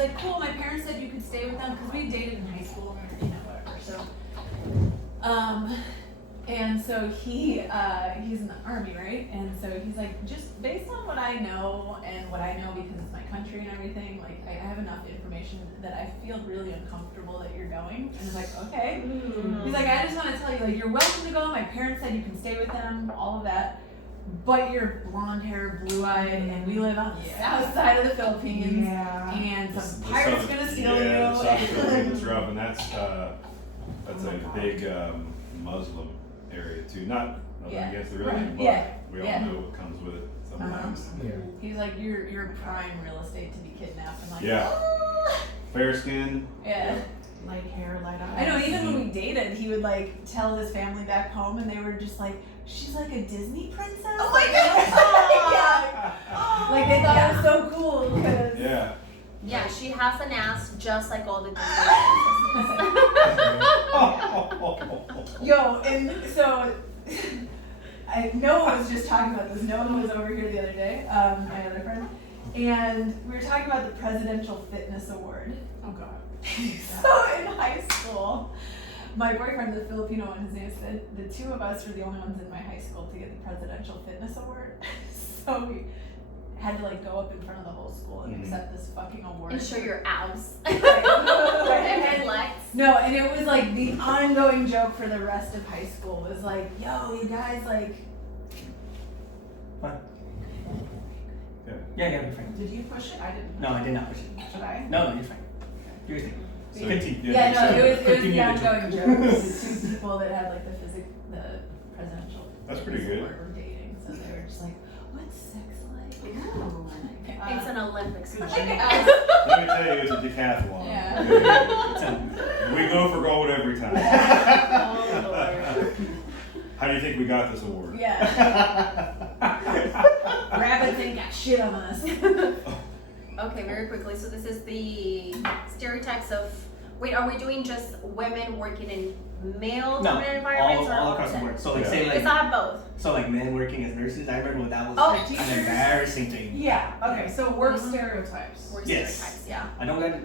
like, cool, my parents said you could stay with them, because we dated in high school, and, whatever, so. And so he's in the army, right? And so he's like, just based on what I know, and what I know because it's my country and everything, like, I have enough information that I feel really uncomfortable that you're going. And I was like, okay. He's like, I just want to tell you, like, you're welcome to go. My parents said you can stay with them, all of that. But you're blonde hair, blue eyed, and we live on the south side of the Philippines. Yeah. And some pirate's gonna steal you. Yeah, the south Philippines is rough, and that's a big Muslim area too. Nothing against the religion, but we all know what comes with it sometimes. He's like, you're prime real estate to be kidnapped. I'm like, fair skin. Light hair, light eyes. I know, even when we dated, he would like tell his family back home, and they were just like, she's like a Disney princess. Oh my god! Like they thought it was so cool because yeah, she has an ass just like all the Disney princesses. Yo, and so Noah was just talking about this. Noah was over here the other day, my other friend, and we were talking about the Presidential Fitness Award. Oh god. So in high school, my boyfriend, the Filipino one, his name is Sid, the two of us were the only ones in my high school to get the Presidential Fitness Award. So we had to like go up in front of the whole school and accept this fucking award. And show your abs. And legs. No, and it was like the ongoing joke for the rest of high school was like, yo, you guys like. What? Yeah, you're fine. Did you push it? I didn't. No, I did not push it. Should I? No, you're fine. Do your thing. So Continue. It was the ongoing joke. The two people that had like the presidential. That's pretty good. Were dating, so they were just like, what's sex like? It's an Olympics Let question. me tell you, it's a decathlon. We go for gold every time. Oh Lord. How do you think we got this award? Rabbits ain't got shit on us. Okay, very quickly. So this is the stereotypes of. Wait, are we doing just women working in male-dominated environments, or all across the board. So like say like. It's not both. So like men working as nurses. I remember when that was an embarrassing thing. Yeah. Okay. So work stereotypes. Work Yes. stereotypes. Yeah.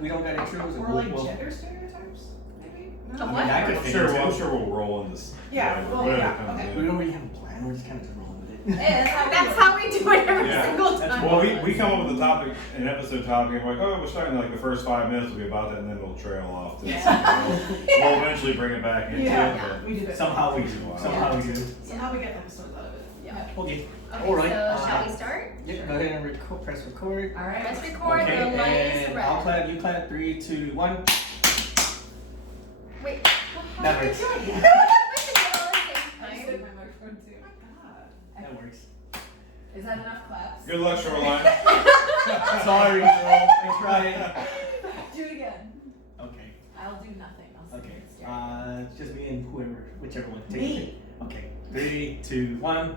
We don't got to choose. Or like gender stereotypes, maybe. No? Of I mean, I could fit into I'm sure we'll roll in this. Yeah, whatever yeah, comes okay. in. We don't really have a plan. We're just kind of just rolling with it. That's how we do it every single time. Well, we come up with a topic, an episode topic, and we're like, oh, we're starting like the first 5 minutes will be about that, and then we'll trail off to something else. We'll eventually bring it back into it. But We do that. Somehow we do. Somehow we do. Somehow we get episodes out of it. Yeah. Okay. Okay, All right. so shall we start? Yeah. Go ahead and press record. All right. Press record. Okay. The light is And red. I'll clap. You clap. 3, 2, 1. Wait. That works. I stood my microphone too. That works. Is that enough claps? Good luck, Shoreline. Sorry, girl. I tried. Do it again. Okay. I'll do nothing. I'll sit Okay. here and stare. It's just me and whichever one. Take Me. it. Okay. 3, 2, 1.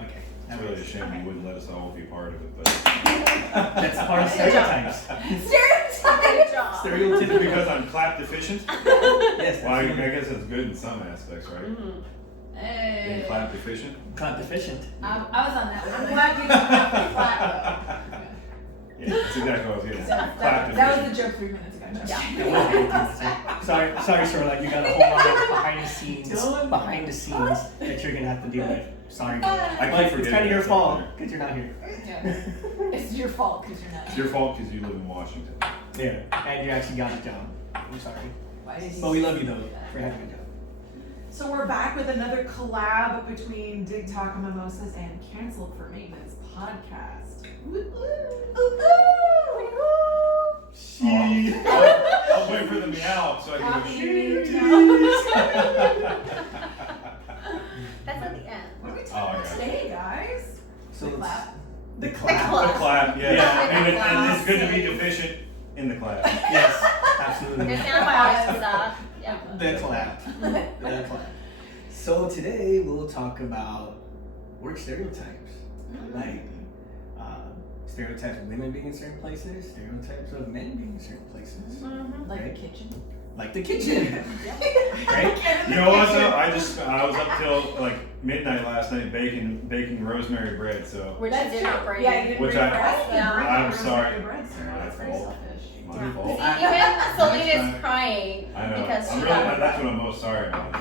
Okay. It's really a shame you wouldn't let us all be part of it, but That's part of stereotypes. Good job. Stereotypical. because I'm clap deficient. Yes. Well, I guess it's good in some aspects, right? Hey. Being clap deficient. Clap deficient. I was on that one. I'm glad you didn't have to clap though. Yeah, that's exactly what I was getting at. Clap That was deficient. the joke 3 minutes ago. Sorry, Shoreline. You got a whole lot of behind the scenes that you're gonna have to deal with. Sorry. I But keep it's forgetting kind of your that's fault up there. because you're not here. Yeah. It's your fault because you're not. It's your fault because you live in Washington. Yeah, and you actually got a job. I'm sorry. Why did But we love you though for having a job. So we're back with another collab between Dig Talk and Mimosas and Canceled for Maintenance podcast. I'll wait for the meow so I can go Happy shoot. New Year. That's at the end. What are we Oh, talking about yeah. today, guys? So The clap. The The clap. clap, yeah. Yeah. And it's good to be deficient in the clap. Yes, absolutely. It's antibiotics stuff. Yeah. The clap. The clap. So today we'll talk about work stereotypes. Like stereotypes of women being in certain places, stereotypes of men being in certain places. Like Right. the kitchen. like the kitchen, right? You know what though? I was up till like midnight last night baking rosemary bread. So Which I did not bring. Yeah, you didn't Which bring I- bread? Yeah. I'm sorry. Bread, sir. My That's very fault. selfish. My Yeah. fault. Even Selena's time. crying I know. because I'm she really, got that's what I'm most sorry about.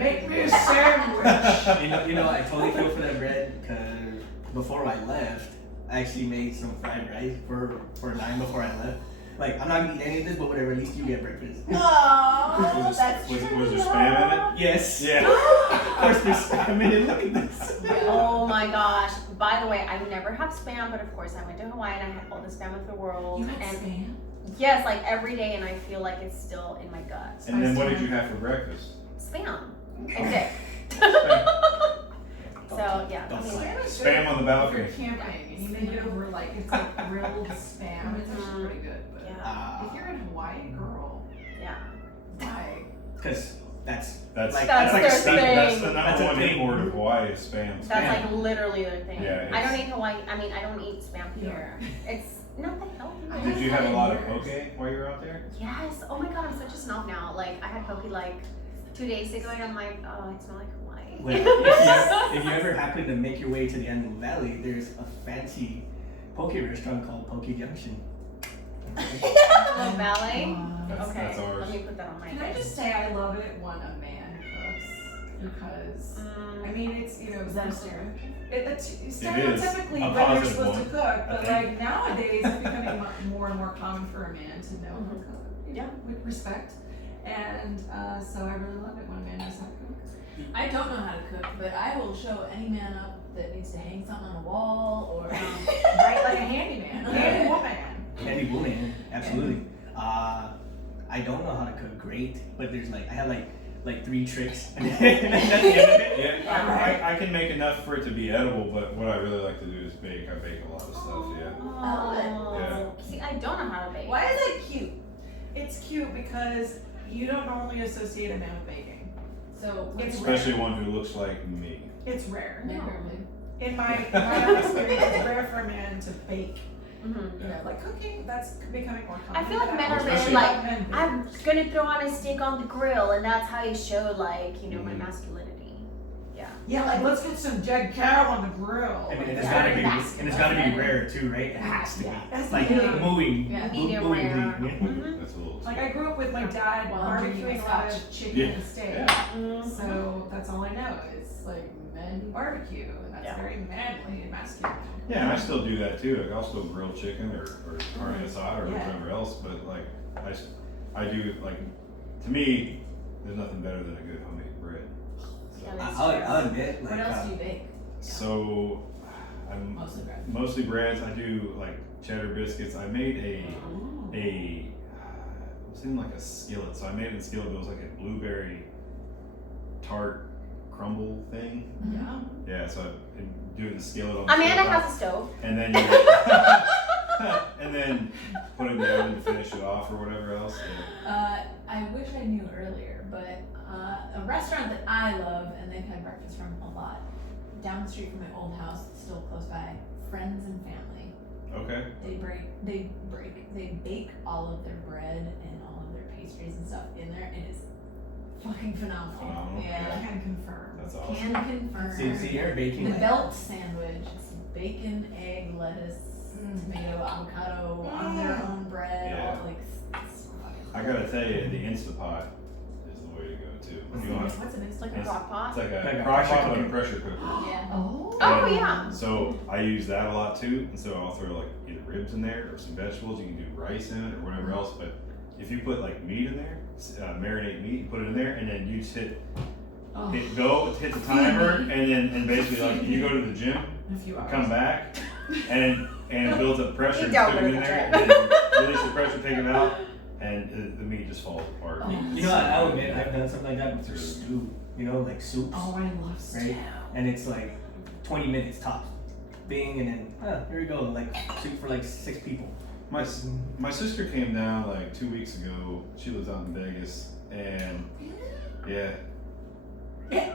Make me a sandwich. You know, I totally feel for that bread because before I left, I actually made some fried rice for 9 before I left. Like, I'm not gonna eat any of this, but whatever, at least you get breakfast. Oh, Was that's was true. there spam in it? Yes. Yeah. Of course, there's spam in it. Look at this. Oh my gosh. By the way, I never have spam, but of course I went to Hawaii and I had all the spam of the world. You had and spam? yes, like every day, and I feel like it's still in my guts. And then what did you have for breakfast? Spam and dick. So yeah, I Don't mean, slap. Spam on the If balcony. you're camping and you make it over like it's like grilled spam, it's actually pretty good. But yeah, if you're in Hawaii, girl, yeah. why? Because that's That's like That's like their a staple. thing. That's the That's number a one thing. import of Hawaii is spam. That's Spam. like literally the thing. Yeah, I don't it's- eat Hawaii. I mean, I don't eat spam here. It's not that healthy. Did you have a lot of poke while you were out there? Yes. Oh my god, I'm such a snob now. Like I had poke like 2 days ago, and I'm like, oh, it smells like Hawaii. Well, if you ever happen to make your way to the Antelope Valley, there's a fancy poke restaurant called Poke Junction. Antelope Valley. That's- Okay, that's ours. let me put that on my Can I list. just say I love it when a man cooks because I mean it's Is that a stereotype? It's is. stereotypically A when you're positive supposed one, to cook, I but think. like nowadays it's becoming more and more common for a man to know how to cook. You know, with respect. And so I really love it when a man knows how to cook. I don't know how to cook, but I will show any man up that needs to hang something on a wall or Right, like a handyman, a handy woman. Handy woman, absolutely. I don't know how to cook great, but there's like I have like 3 tricks, and that's the end of it. Yeah, I can make enough for it to be edible, but what I really like to do is bake. I bake a lot of stuff, yeah. Oh. Yeah. See, I don't know how to bake. Why is that cute? It's cute because you don't normally associate a man with baking. So It's Especially one who looks like me. It's rare. Yeah. In my own experience, it's rare for a man to bake. Mm-hmm. You know, like cooking, that's becoming more common. I feel like men are Especially- very like, men bake. I'm gonna throw on a steak on the grill, and that's how you show like, you know, my Mhm. masculinity. Yeah, like let's get some dead cow on the grill. And it's Yeah. gotta be That's- and it's gotta be rare too, right? It has to be. That's Like the mooing. Yeah. Medium rare. mooing. That's a little. Like I grew up with my dad While I'm drinking barbecuing a my lot scotch. of chicken Yeah. and steak. Yeah. Mm-hmm. So that's all I know is like men who barbecue, and that's Yeah. very manly and masculine. Yeah, and I still do that too. Like I'll still grill chicken or carne asada or Yeah. whatever else. But like I do like to me, there's nothing better than a good homemade bread. So, Yeah, I'll admit, what like, else do you bake? so I'm Mostly bread. mostly breads. I do like cheddar biscuits. I made it was in like a skillet. So I made it in a skillet. But it was like a blueberry tart crumble thing. Yeah. Yeah, so I do it in the skillet on the Amanda stove. has a stove. And then you and then put it in the oven to finish it off or whatever else. Yeah. I wish I knew earlier, but a restaurant that I love and they've had breakfast from a lot, down the street from my old house, still close by, Friends and Family. Okay. They bake all of their bread and all of their pastries and stuff in there, and it's fucking phenomenal. Phenomenal. I Yeah. can confirm. That's awesome. Can confirm. see, you're baking. The like- belt sandwich, it's bacon, egg, lettuce, tomato, avocado on their own bread. Yeah. All, like, it's fucking I gotta tell you, the Instapot is the way to go too. If you want, What's an It's like a It's- crock pot. it's like Like a a crock pressure pot with a cooker. pressure cooker. Yeah. Oh. Oh, And yeah. So I use that a lot too, and so I'll throw like either ribs in there or some vegetables. You can do rice in it or whatever else. But if you put like meat in there, marinate meat, and put it in there, and then you just hit Oh. hit the timer, and basically like you go to the gym, In a few hours. come back, and it builds up pressure, You and don't put go it to in the there, gym. and then you release the pressure, take it out, and the meat just falls apart. Oh. You know, I'll admit I've done something like that with stew. You know, like soups, Oh, I love stew. right? And it's like 20 minutes tops. Bing, and then here we go, like soup for like 6 people. My sister came down like 2 weeks ago. She lives out in Vegas, and yeah, Sorry,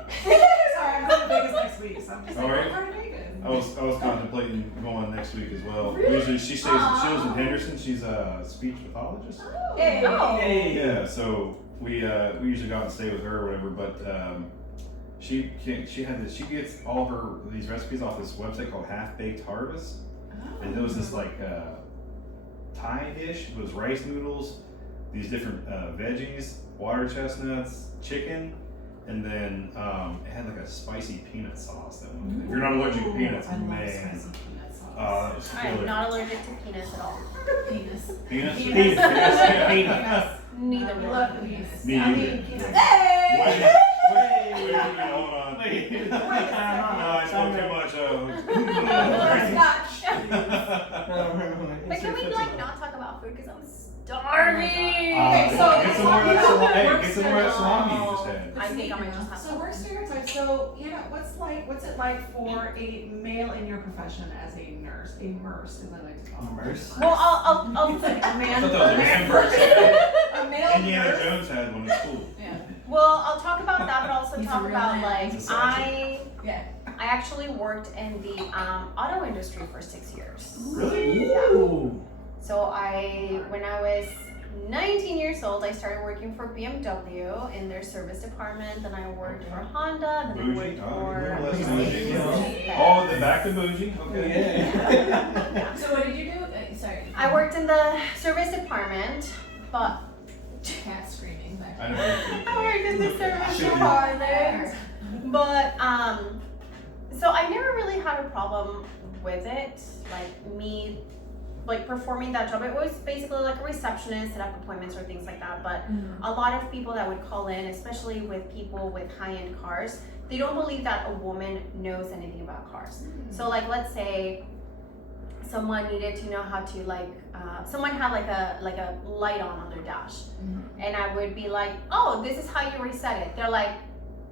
I'm going to Vegas next week, so I'm just like, Alright. we're going to Vegas. I was contemplating going next week as well. Really? Usually she lives in Henderson. She's a speech pathologist. Hey. Oh. Hey. Yeah, so we usually go out and stay with her or whatever, but she gets all these recipes off this website called Half Baked Harvest, and it was this like Thai dish. It was rice noodles, these different veggies, water chestnuts, chicken, and then it had like a spicy peanut sauce. That one. If you're not allergic to peanuts, I love man, spicy peanut sauce. that was I am killer. not allergic to peanuts at all. Penis. Peanuts. Penis. Peanuts. Neither I one. love the penis. Me I either. mean, penis. Wait, Hey! hold on. Wait. No, I spoke too much. But can we like not talk about food because I'm starving? Okay, so get some more of that salami. Hey, work get some more of that salami you No. just had. I think I might just have So we're stereotypes. So what's it like for a male in your profession as a nurse, a nurse, as I like to call it? Nurse? Well, I'll It's like a I man. thought that was a man person. A male Indiana nurse. Jones had one in school. Yeah. Well, I'll talk about that, but also He's a talk real about man. like He's a surgeon. Yeah. I actually worked in the auto industry for 6 years. Really? Ooh. So when I was 19 years old, I started working for BMW in their service department. Then I worked for Honda. Then I Bougie. worked Oh, for less Mercedes. bougie. Yeah. Oh, the back to bougie. Okay. Yeah. So what did you do? Sorry. I worked in the service department, but Cat screaming back I there. know. I worked in the service Should be. department. But so I never really had a problem with it, like me like performing that job. It was basically like a receptionist, set up appointments or things like that. But a lot of people that would call in, especially with people with high-end cars, they don't believe that a woman knows anything about cars. So like let's say someone needed to know how to someone had like a light on their dash, and I would be like, oh, this is how you reset it. They're like,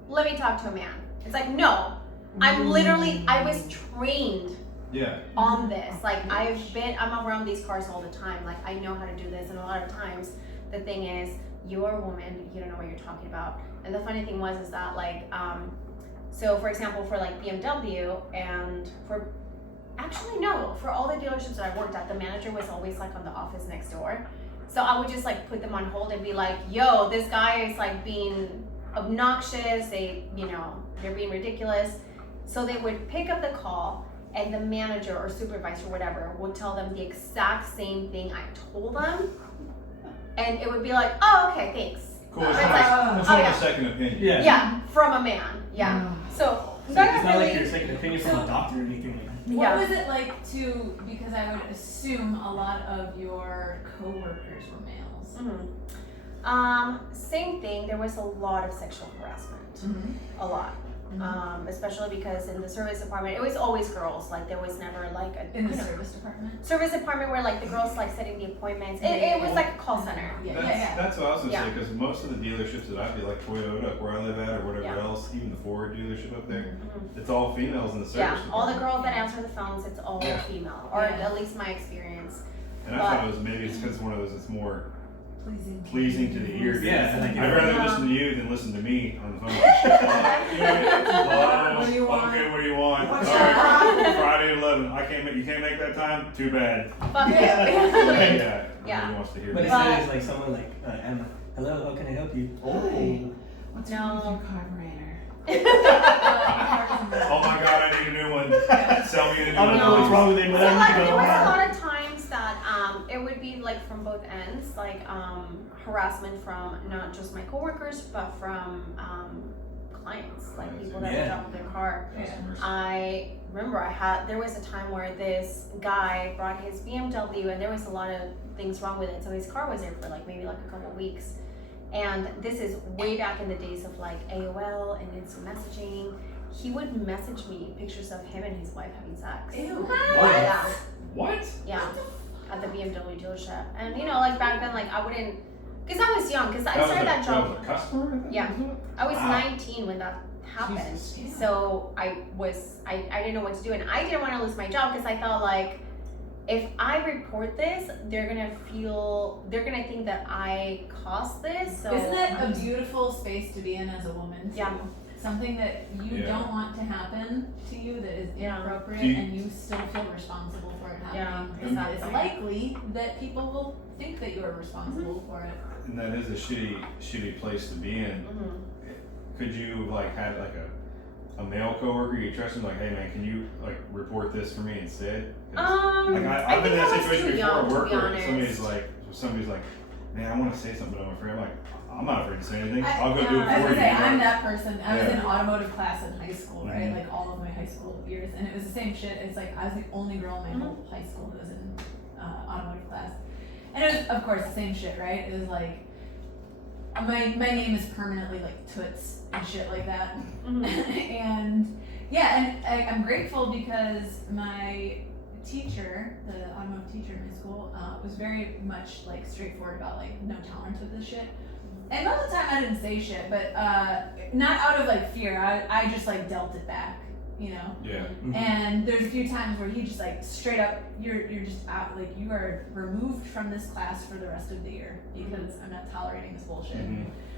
let me talk to a man. It's like, no, I was trained Yeah. on this. Like I'm around these cars all the time. Like I know how to do this, and a lot of times the thing is, you're a woman, you don't know what you're talking about. And the funny thing is that like, so for example, for like BMW and for all the dealerships that I worked at, the manager was always like on the office next door. So I would just like put them on hold and be like, yo, this guy is like being obnoxious, they're being ridiculous. So they would pick up the call and the manager or supervisor, whatever, would tell them the exact same thing I told them. And it would be like, oh, okay, thanks. Cool. It's It's like, nice. That's oh, like yeah. a second opinion. Yeah. Yeah, from a man. Yeah. So So that it's not really, like you're second opinion from a doctor or anything like that. What Yeah. was it like to, because I would assume a lot of your coworkers were males. Same thing. There was a lot of sexual harassment. A lot. Especially because in the service department, it was always girls. Like there was never like a In the service department? service department where like the girls like setting the appointments. It was like a call center. Yeah, That's what I was gonna Yeah. say, because most of the dealerships that I feel like Toyota, up where I live at, or whatever Yeah. else, even the Ford dealership up there, Mhm. it's all females in the service Yeah, all the department. girls that answer the phones, it's all Yeah. female, or Yeah. at least my experience. And I thought it was maybe it's because it's one of those that's more Pleasing. pleasing to the ear. Yeah, like, I'd rather Yeah. listen to you than listen to me on the phone. What do you want? Okay, what do you want? What's All your right, problem? Friday at 11. You can't make that time? Too bad. Fuck you. Yeah. Yeah. Nobody wants to hear But that. instead it's like someone like, Emma, hello, how can I help you? Oh. What's No. wrong with your carburetor? Oh my god, I need a new one. Sell me a new I don't one. know what's wrong with it, So but I like need to there go was a around. lot of times that it would be like from both ends, like harassment from not just my coworkers but from clients, like people that would drop their car. Customers. I remember there was a time where this guy brought his BMW and there was a lot of things wrong with it. So his car was there for like maybe like a couple of weeks. And this is way back in the days of like AOL and instant messaging. He would message me pictures of him and his wife having sex. Ew. Yeah. What? Yeah. At the BMW dealership. And like back then, like I wouldn't, because I was young, because I started that job. That was a customer? Yeah. I was Wow. 19 when that happened. Jesus. So I didn't know what to do, and I didn't want to lose my job because I felt like if I report this, they're gonna think that I caused this. So Isn't it a beautiful space to be in as a woman too? Yeah. Something that you Yeah. don't want to happen to you that is Yeah. inappropriate Do you- and you still feel responsible for it happening. Yeah, Because it's exactly. likely that people will think that you're responsible for it. And that is a shitty place to be in. Could you like have like a male coworker you trust him, like, hey man, can you like report this for me instead? Like I've been in that situation before at work where somebody's like, man, I want to say something to my friend. I'm like, I'm not afraid to say anything. I'll go do it I for was you. gonna say, I'm that person. I was Yeah. in automotive class in high school, right? Mhm. Like all of my high school years, and it was the same shit. It's like I was the only girl in my whole high school that was in automotive class, and it was, of course, the same shit, right? It was like my name is permanently like Toots and shit like that, and yeah, and I'm grateful because my teacher, the automotive teacher in my school, was very much like straightforward about like no tolerance with this shit. And most of the time I didn't say shit, but not out of like fear. I just like dealt it back, you know. Yeah. And there's a few times where he just like straight up, you're just out, like you are removed from this class for the rest of the year because I'm not tolerating this bullshit,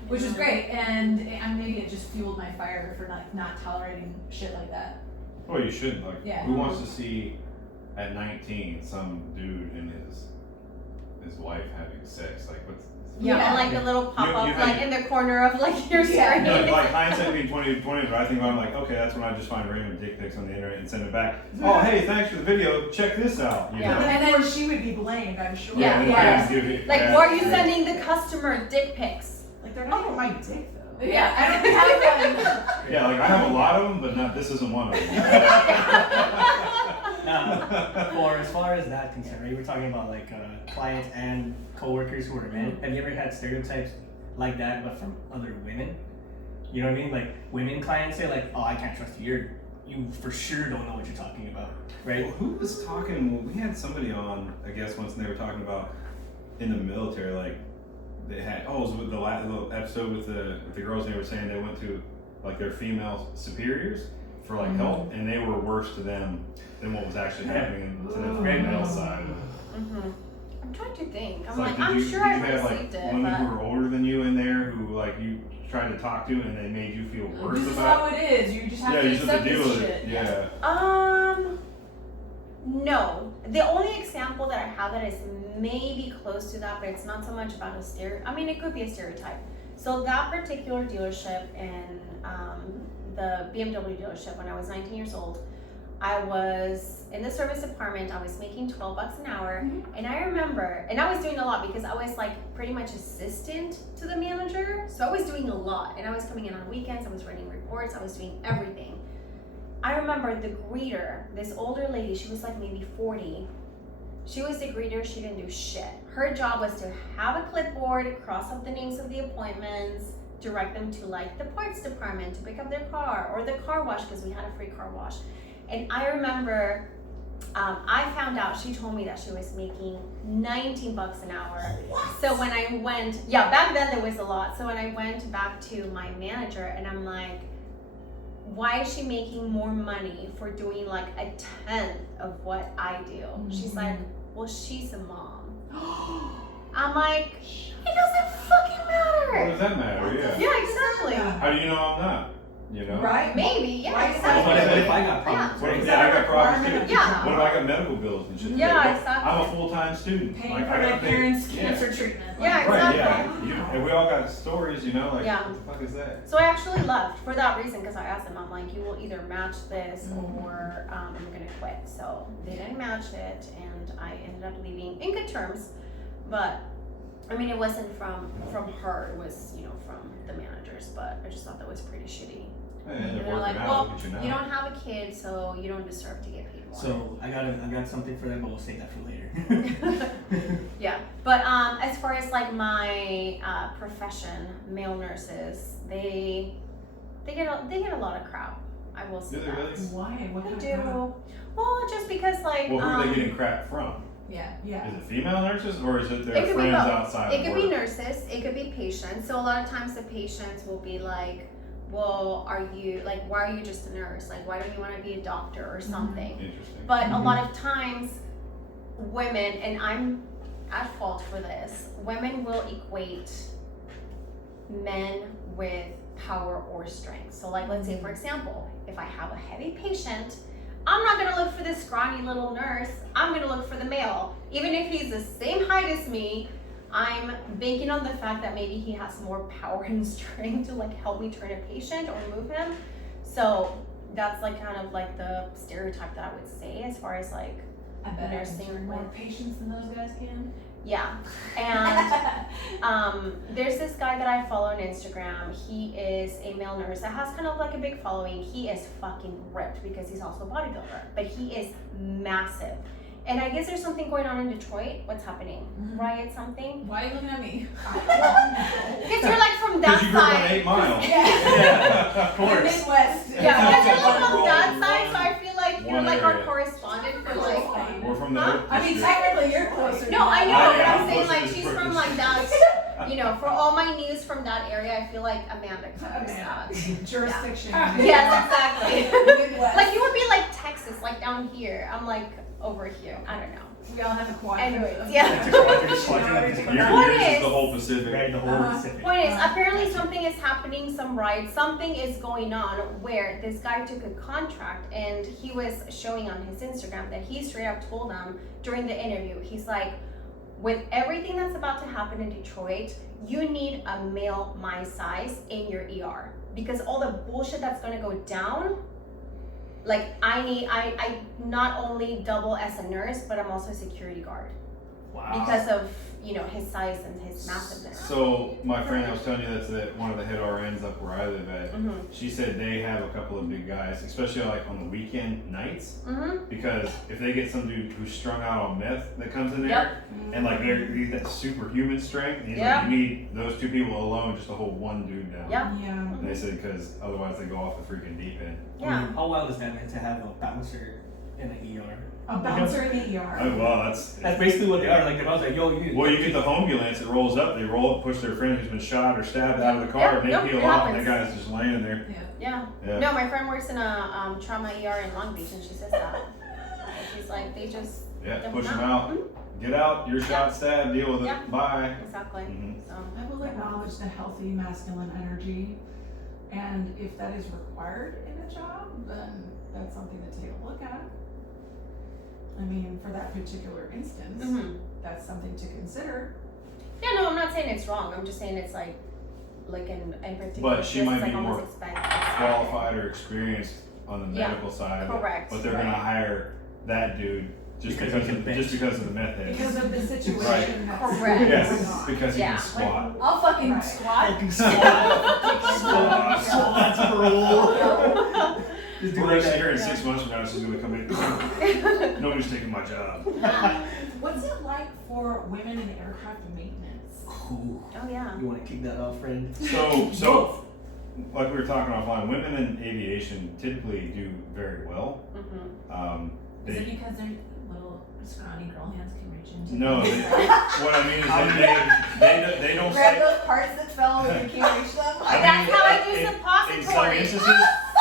which was great. And maybe it just fueled my fire for not tolerating shit like that. Well, you shouldn't. Like, Yeah. who wants to see at 19 some dude and his wife having sex? Like, what's and like the little pop up, you like had- in the corner of like your screen. No, like hindsight being 20/20, but I think I'm like, okay, that's when I just find random dick pics on the internet and send it back. Oh, hey, thanks for the video. Check this out. You know? And then she would be blamed, I'm sure. Yeah, and yeah. friends give it Like, back. why are you sending the customer dick pics? Like, they're not even my dick, though. Yeah, I don't have one. Yeah, like I have a lot of them, but not this isn't one of them. Or as far as that concerned, right? We're talking about like clients and coworkers who are men. Have you ever had stereotypes like that, but from other women? You know what I mean? Like women clients say like, "Oh, I can't trust you. You for sure don't know what you're talking about," right? Well, who was talking? Well, we had somebody on, I guess, once, and they were talking about in the military, like they had. Oh, it was with the last episode with the girls. And they were saying they went to like their female superiors for like help, and they were worse to them than what was actually happening to the male side. I'm trying to think. I'm It's like, did I'm you sure I have like received it, women but who were older than you in there who like you tried to talk to and they made you feel worse This is about? how it is. You just have Yeah, to you just have accept to deal this with shit. it. Yeah. No. The only example that I have that is maybe close to that, but it's not so much about a stereotype. I mean, it could be a stereotype. So that particular dealership in the BMW dealership when I was 19 years old, I was in the service department. I was making $12 an hour, and I remember, and I was doing a lot because I was like pretty much assistant to the manager. So I was doing a lot, and I was coming in on weekends. I was writing reports. I was doing everything. I remember the greeter, this older lady. She was like maybe 40. She was the greeter. She didn't do shit. Her job was to have a clipboard, cross up the names of the appointments, direct them to like the parts department to pick up their car or the car wash because we had a free car wash. And I remember I found out, she told me that she was making $19 an hour. What? So when I went, back then there was a lot. So when I went back to my manager and I'm like, why is she making more money for doing like a 10th of what I do? She's like, well, she's a mom. I'm like, it doesn't fucking What matter. does that matter? Yeah. Yeah, exactly. How do you know I'm not? You know? Right? Maybe, yeah, Right. What exactly. if I got problems? What Right? if I got problems too? Requirement of the What if I got medical bills and shit? to Yeah, pay? Well, exactly. I'm a full-time student. Paying Like, for I my gotta pay- parents' yeah. cancer treatment. Yeah, Like, Right, exactly. yeah. And we all got stories, you know, like, Yeah. what the fuck is that? So I actually left for that reason because I asked them, I'm like, you will either match this or I'm gonna quit. So they didn't match it and I ended up leaving in good terms. But I mean, it wasn't from her, it was, from the managers, but I just thought that was pretty shitty. Hey, And they're they're like, working well, out, look at you now. you don't have a kid, so you don't deserve to get paid more. So I got something for them, but we'll save that for later. Yeah, but as far as like my profession, male nurses, they get a lot of crap. I will say Do they that. really? Why? What They kind do. of crap? Well, just because like Well, who are they getting crap from? Yeah. Yeah. Is it female nurses or is it their It could be friends both. outside It of could work? be nurses, it could be patients. So a lot of times the patients will be like, well, why are you just a nurse? Like, why don't you want to be a doctor or something? Interesting. But a lot of times, women, and I'm at fault for this, women will equate men with power or strength. So like, let's say for example, if I have a heavy patient, I'm not gonna look for this scrawny little nurse. I'm gonna look for the male. Even if he's the same height as me, I'm banking on the fact that maybe he has more power and strength to like help me turn a patient or move him. So that's like kind of like the stereotype that I would say as far as like I bet I nursing can turn more with- patients than those guys can. yeah. And there's this guy that I follow on Instagram. He is a male nurse that has kind of like a big following. He is fucking ripped because he's also a bodybuilder, but he is massive. And I guess there's something going on in Detroit. What's happening? Mhm. Riot something? Why are you looking at me? Because you're like from that Because you grew up on side. 8 Mile. Yeah, of The course. Midwest. Yeah, because you're like One on that roll, side, so I feel like you're one like our area. correspondent for like. We're from the Huh? Oak I mean, District. technically you're closer. No, I know, Yeah, but I'm I'm saying closer like to she's Detroit from like that. You know, for all my news from that area, I feel like Amanda covers that. Jurisdiction. Yes, exactly. Midwest. Like you would be like Texas, like down here. I'm like over here. I don't know. We all have a quadrant. Anyways, of- yeah. It's a quadrant of Yours What is is- the whole Pacific. Right, the whole Uh-huh. Pacific. Point is, apparently something is happening, some riot, something is going on where this guy took a contract and he was showing on his Instagram that he straight up told them during the interview, he's like, with everything that's about to happen in Detroit, you need a male my size in your ER. Because all the bullshit that's gonna go down, like I not only double as a nurse, but I'm also a security guard. Wow. Because of, you know, his size and his massiveness. So my friend I was telling you that's one of the head RNs up where I live at. Mm-hmm. She said they have a couple of big guys, especially like on the weekend nights, Mm-hmm. because if they get some dude who's strung out on meth that comes in there, and like they're that superhuman strength, and he's Yep. like, you need those 2 people alone just to hold one dude down. Yep. Yeah. And they said because otherwise they go off the freaking deep end. Yeah. How wild is that, man, to have a bouncer in an ER? A bouncer in the ER. Oh well, that's Basically what they are. Like, the bouncer, like, yo, you. well, you get the ambulance, it rolls up, they roll up, push their friend who's been shot or stabbed out of the car, Yeah, and they yep, peel it off, and that happens. guy's just laying there. Yeah. Yeah. No, my friend works in a trauma ER in Long Beach, and she says that. She's like, they just Yeah, dump push them them out. Get out, you're shot, stabbed, deal with it. Yeah. Bye. Exactly. Mhm. So. I will acknowledge the healthy masculine energy, and if that is required in a job, then that's something to take a look at. I mean, for that particular instance, Mhm. that's something to consider. Yeah, no, I'm not saying it's wrong. I'm just saying it's like in particular. But she this might is, like, be more almost expected. Qualified or experienced on the Yeah, medical side of it. correct, But they're gonna right. hire that dude just Because because he of can just because of the meth head. Because of the situation Right. that's Correct. going Yes, on. because he Yeah. can squat. I'll fucking Right. squat. Fucking squat. Squats rule. Just do We're like gonna sit that. here in 6 months from now, she's gonna come in. Nobody's taking my job. What's it like for women in aircraft maintenance? Ooh. Oh yeah. You want to kick that off, friend? So like we were talking offline, women in aviation typically do very well. Mm-hmm. Is They, it because their little scrawny girl hands can reach into? no, the- what I mean is they don't Grab say. those parts that fell and you can't reach them. I That's mean, how I in- use in- suppository. In some instances,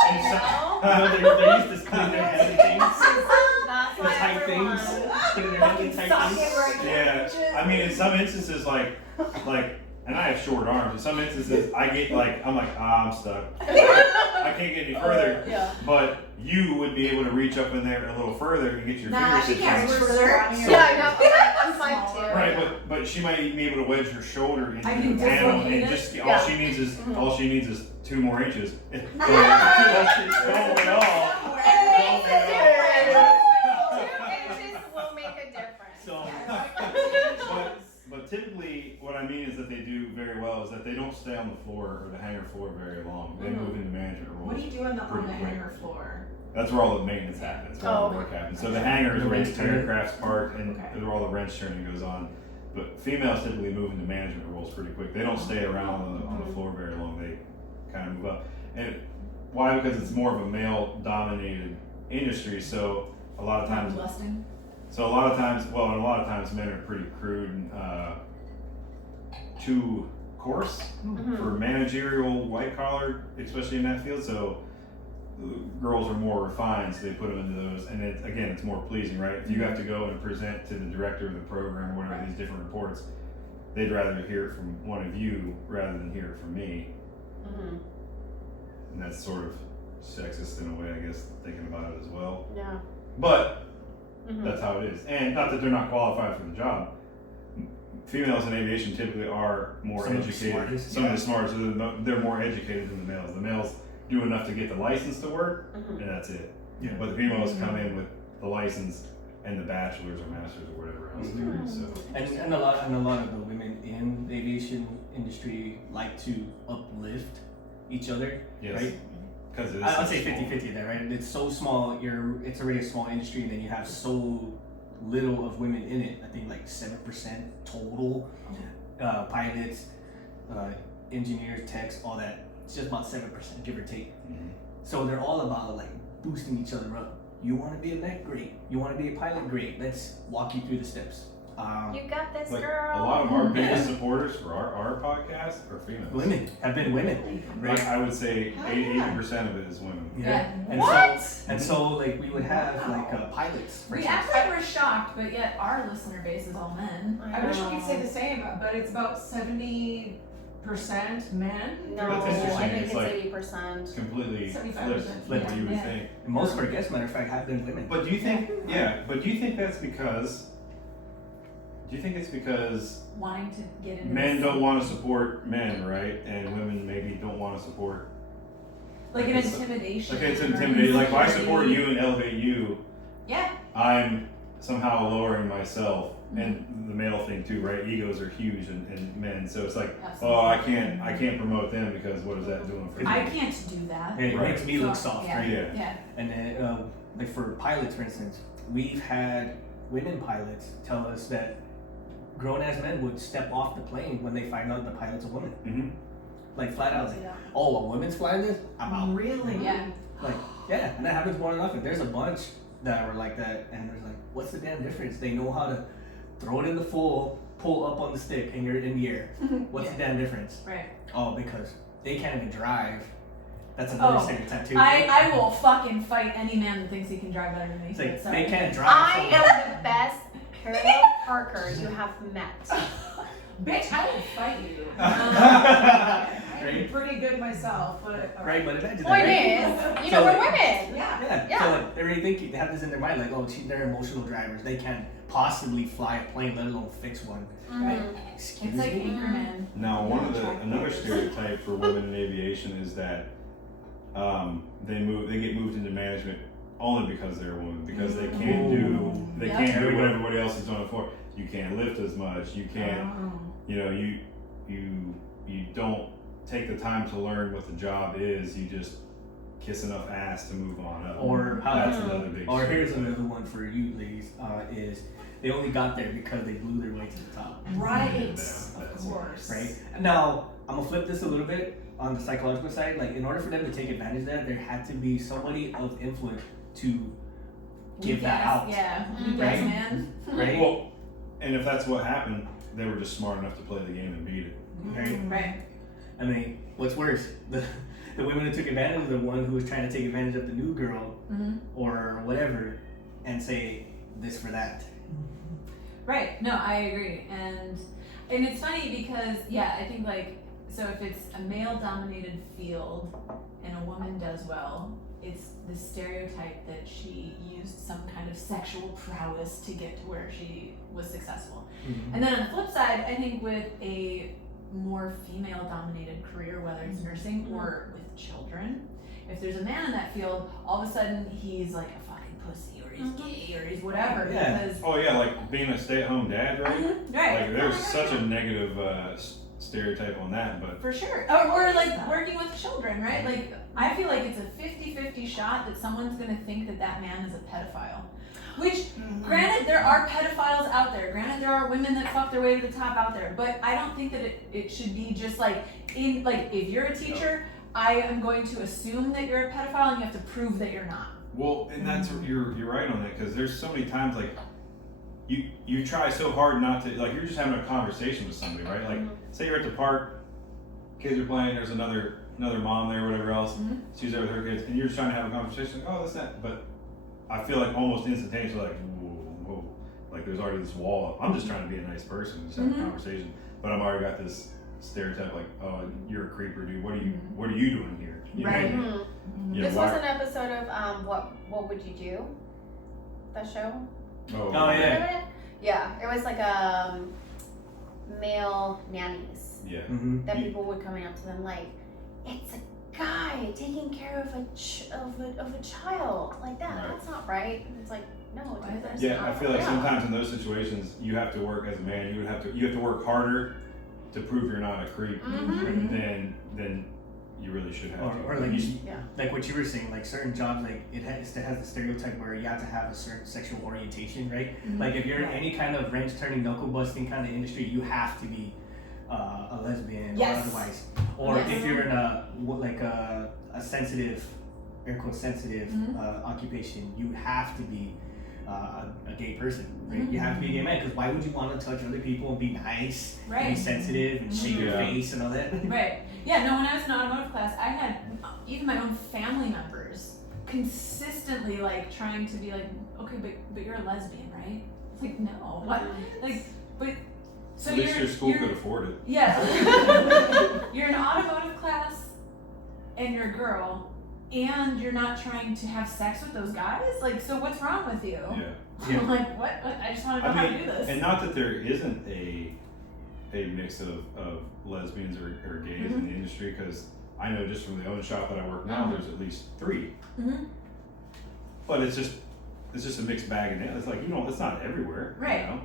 in You some, know? You know, they're used to putting their head in things. That's The why tight everyone. things. Putting their head in tight Socket things. where I can't yeah, reach it. I mean, in some instances, like, and I have short arms. In some instances, I get I'm like, I'm stuck. I can't get any further. Yeah. But you would be able to reach up in there a little further and get your Nah, she fingertips can't in. reach further. Yeah, I know. I'm 5'2". Right, but she might be able to wedge her shoulder into I can the panel, dislocate and it. just Yeah. all she needs is 2 more inches. Don't at all. It makes a difference. 2 inches will make a difference. So, But typically, what I mean is that they do very well is that they don't stay on the floor or the hangar floor very long. They move into management What do roles. you do on the Pretty quick. hangar floor? That's where all the maintenance happens, where all the Oh. work happens. So the hangar is The where wrench the turn. aircraft's parked and Okay. where all the wrench turning goes on. But females typically move into management roles pretty quick. They don't stay around on the floor very long. They kind of move up. And why? Because it's more of a male-dominated industry. So a lot of times, Lusting. and a lot of times men are pretty crude and too coarse Mhm. for managerial white collar, especially in that field. So girls are more refined, so they put them into those, and it's more pleasing, right? If you have to go and present to the director of the program or whatever these different reports, they'd rather hear it from one of you rather than hear it from me, Mhm. and that's sort of sexist in a way, I guess, thinking about it as well. Yeah. But Mhm. that's how it is, and not that they're not qualified for the job. females in aviation typically are more Some of the educated. smartest, Some of yeah. the smartest. They're more educated than the males. The males do enough to get the license to work, Mhm. and that's it. Yeah. But the females come in with the license and the bachelor's or master's or whatever else degree. So And a lot of the women in the aviation industry like to uplift each other, yes, right? because I would say 50-50 there, right? It's so small, it's already a small industry, and then you have so little of women in it. I think like 7% total pilots, engineers, techs, all that. It's just about 7%, give or take. Mhm. So they're all about like boosting each other up. You want to be a mech? Great. You want to be a pilot? Great. Let's walk you through the steps. You got this, like girl. a lot of our biggest supporters for our podcast are females. Women have been women, Like right? I would say Oh, yeah. 80% of it is women. Yeah. And What? so like we would have like pilots. for We instance. act like we're shocked, but yet our listener base is all men. I wish we could say the same, but it's about 70% men. No, That's I interesting. think It's it's like- 80%. Completely 75%. flipped what you would Yeah. think. And most of our guests, matter of fact, have been women. But do you think? Yeah. But do you think that's because? Do you think it's because Wanting to get into men this- don't want to support men, right? And women maybe don't want to support. like an it's- intimidation. Okay, it's or intimidating. Like if I support insecurity. you and elevate you, Yeah. I'm somehow lowering myself. Mm-hmm. And the male thing too, right? Egos are huge in men, so it's like, Absolutely. oh, I can't promote them because what is that doing for I me? can't do that. And it Right. makes me look So, soft, yeah. right? Yeah. Yeah. And then, like for pilots, for instance, we've had women pilots tell us that grown-ass men would step off the plane when they find out the pilot's a woman. Mm-hmm. Like flat out, like, Yeah. oh, a woman's flying this? I'm out. Really? Yeah. Like, yeah, and that happens more than often. There's a bunch that were like that, and there's like, what's the damn difference? They know how to throw it in the full, pull up on the stick, and you're in the air. What's the damn difference? Right. Oh, because they can't even drive. That's another Oh, stereotype too. I will fucking fight any man that thinks he can drive better than me. It's like Sorry. they can't drive. I so- am the best parallel parker you have met. Bitch, I will fight you. I'm Right? pretty good myself, but. Right, but imagine that, Point right? is, you So, know, we're like- women. Yeah. Yeah. Yeah. So like, they already think they have this in their mind, like, oh, they're emotional drivers. They can't possibly fly a plane, let alone fix one. Mhm. Excuse It's like me. Anchorman. Now, another stereotype for women in aviation is that they get moved into management only because they're a woman, because they can't do Yeah. what everybody else is on the floor. You can't lift as much. You can't. Oh. You know, you don't take the time to learn what the job is. You just kiss enough ass to move on up. Or how that's Mhm. another big. Or here's stereotype. another one for you ladies, is they only got there because they blew their way to the top, Right, That's- of course. right? Now, I'm gonna flip this a little bit on the psychological side. Like, in order for them to take advantage of that, there had to be somebody of influence to give that Yes, out, Yeah. Mhm. Yes, Right. man. right? Well, and if that's what happened, they were just smart enough to play the game and beat it. Right? Right. I mean, what's worse, the women who took advantage of the one who was trying to take advantage of the new girl Mm-hmm. or whatever, and say this for that. Right. No, I agree. And it's funny because I think like so if it's a male dominated field and a woman does well, it's the stereotype that she used some kind of sexual prowess to get to where she was successful. And then on the flip side, I think with a more female dominated career, whether it's nursing or with children, if there's a man in that field, all of a sudden he's like a fucking pussy or he's gay or he's whatever Yeah. because Oh yeah, like being a stay-at-home dad, right? right. Like there's such a negative stereotype on that, but For sure. Or like working with children, right? Like, I feel like it's a 50-50 shot that someone's gonna think that that man is a pedophile. Which, granted, there are pedophiles out there. Granted, there are women that fuck their way to the top out there. But I don't think that it should be just like, if you're a teacher, I am going to assume that you're a pedophile and you have to prove that you're not. well, and that's you're right on that because there's so many times like you try so hard not to like you're just having a conversation with somebody, right? Like say you're at the park, kids are playing, there's another mom there, or whatever else. Mhm. She's there with her kids, and you're just trying to have a conversation. Like, oh, that's that. But I feel like almost instantaneously, like whoa, like there's already this wall up. I'm just trying to be a nice person, just have Mhm. a conversation. But I've already got this stereotype, like, oh, you're a creeper, dude. What are you Mhm. doing here? You know what I Right. mean? Mhm. Yeah, This why- was an episode of What Would You Do? That show? Oh, yeah. Yeah, it was like male nannies Yeah. Mm-hmm. that people would coming up to them like, it's a guy taking care of a child like that. Right. That's not right. And it's like, no, Why is that? that's Yeah, not I feel like right. sometimes in those situations you have to work as a man. You have to work harder to prove you're not a creep Mhm. than you really should have. Or to. like Yeah. like what you were saying, like certain jobs, like it has the stereotype where you have to have a certain sexual orientation, right? Like if you're in any kind of wrench turning, knuckle busting kind of industry, you have to be a lesbian Yes. or otherwise. Or Yes. if you're in a sensitive, air quote sensitive occupation, you have to be a gay person, right? You have to be a gay man, because why would you want to touch other people and be nice, and Right. be sensitive, and shake your Yeah. face and all that? Right. Yeah, no, when I was in automotive class, I had even my own family members consistently like trying to be like, okay, but you're a lesbian, right? It's like, no. What? Like, but so At least you're, your school you're, could afford it. Yeah. You're in automotive class and you're a girl and you're not trying to have sex with those guys? Like, so what's wrong with you? Yeah. I'm like, what? I just want to know how to do this. And not that there isn't a mix of lesbians or gays in the industry, because I know just from the own shop that I work now, there's at least 3. Mhm. But it's just a mixed bag, and it's like, it's not everywhere. Right. You know?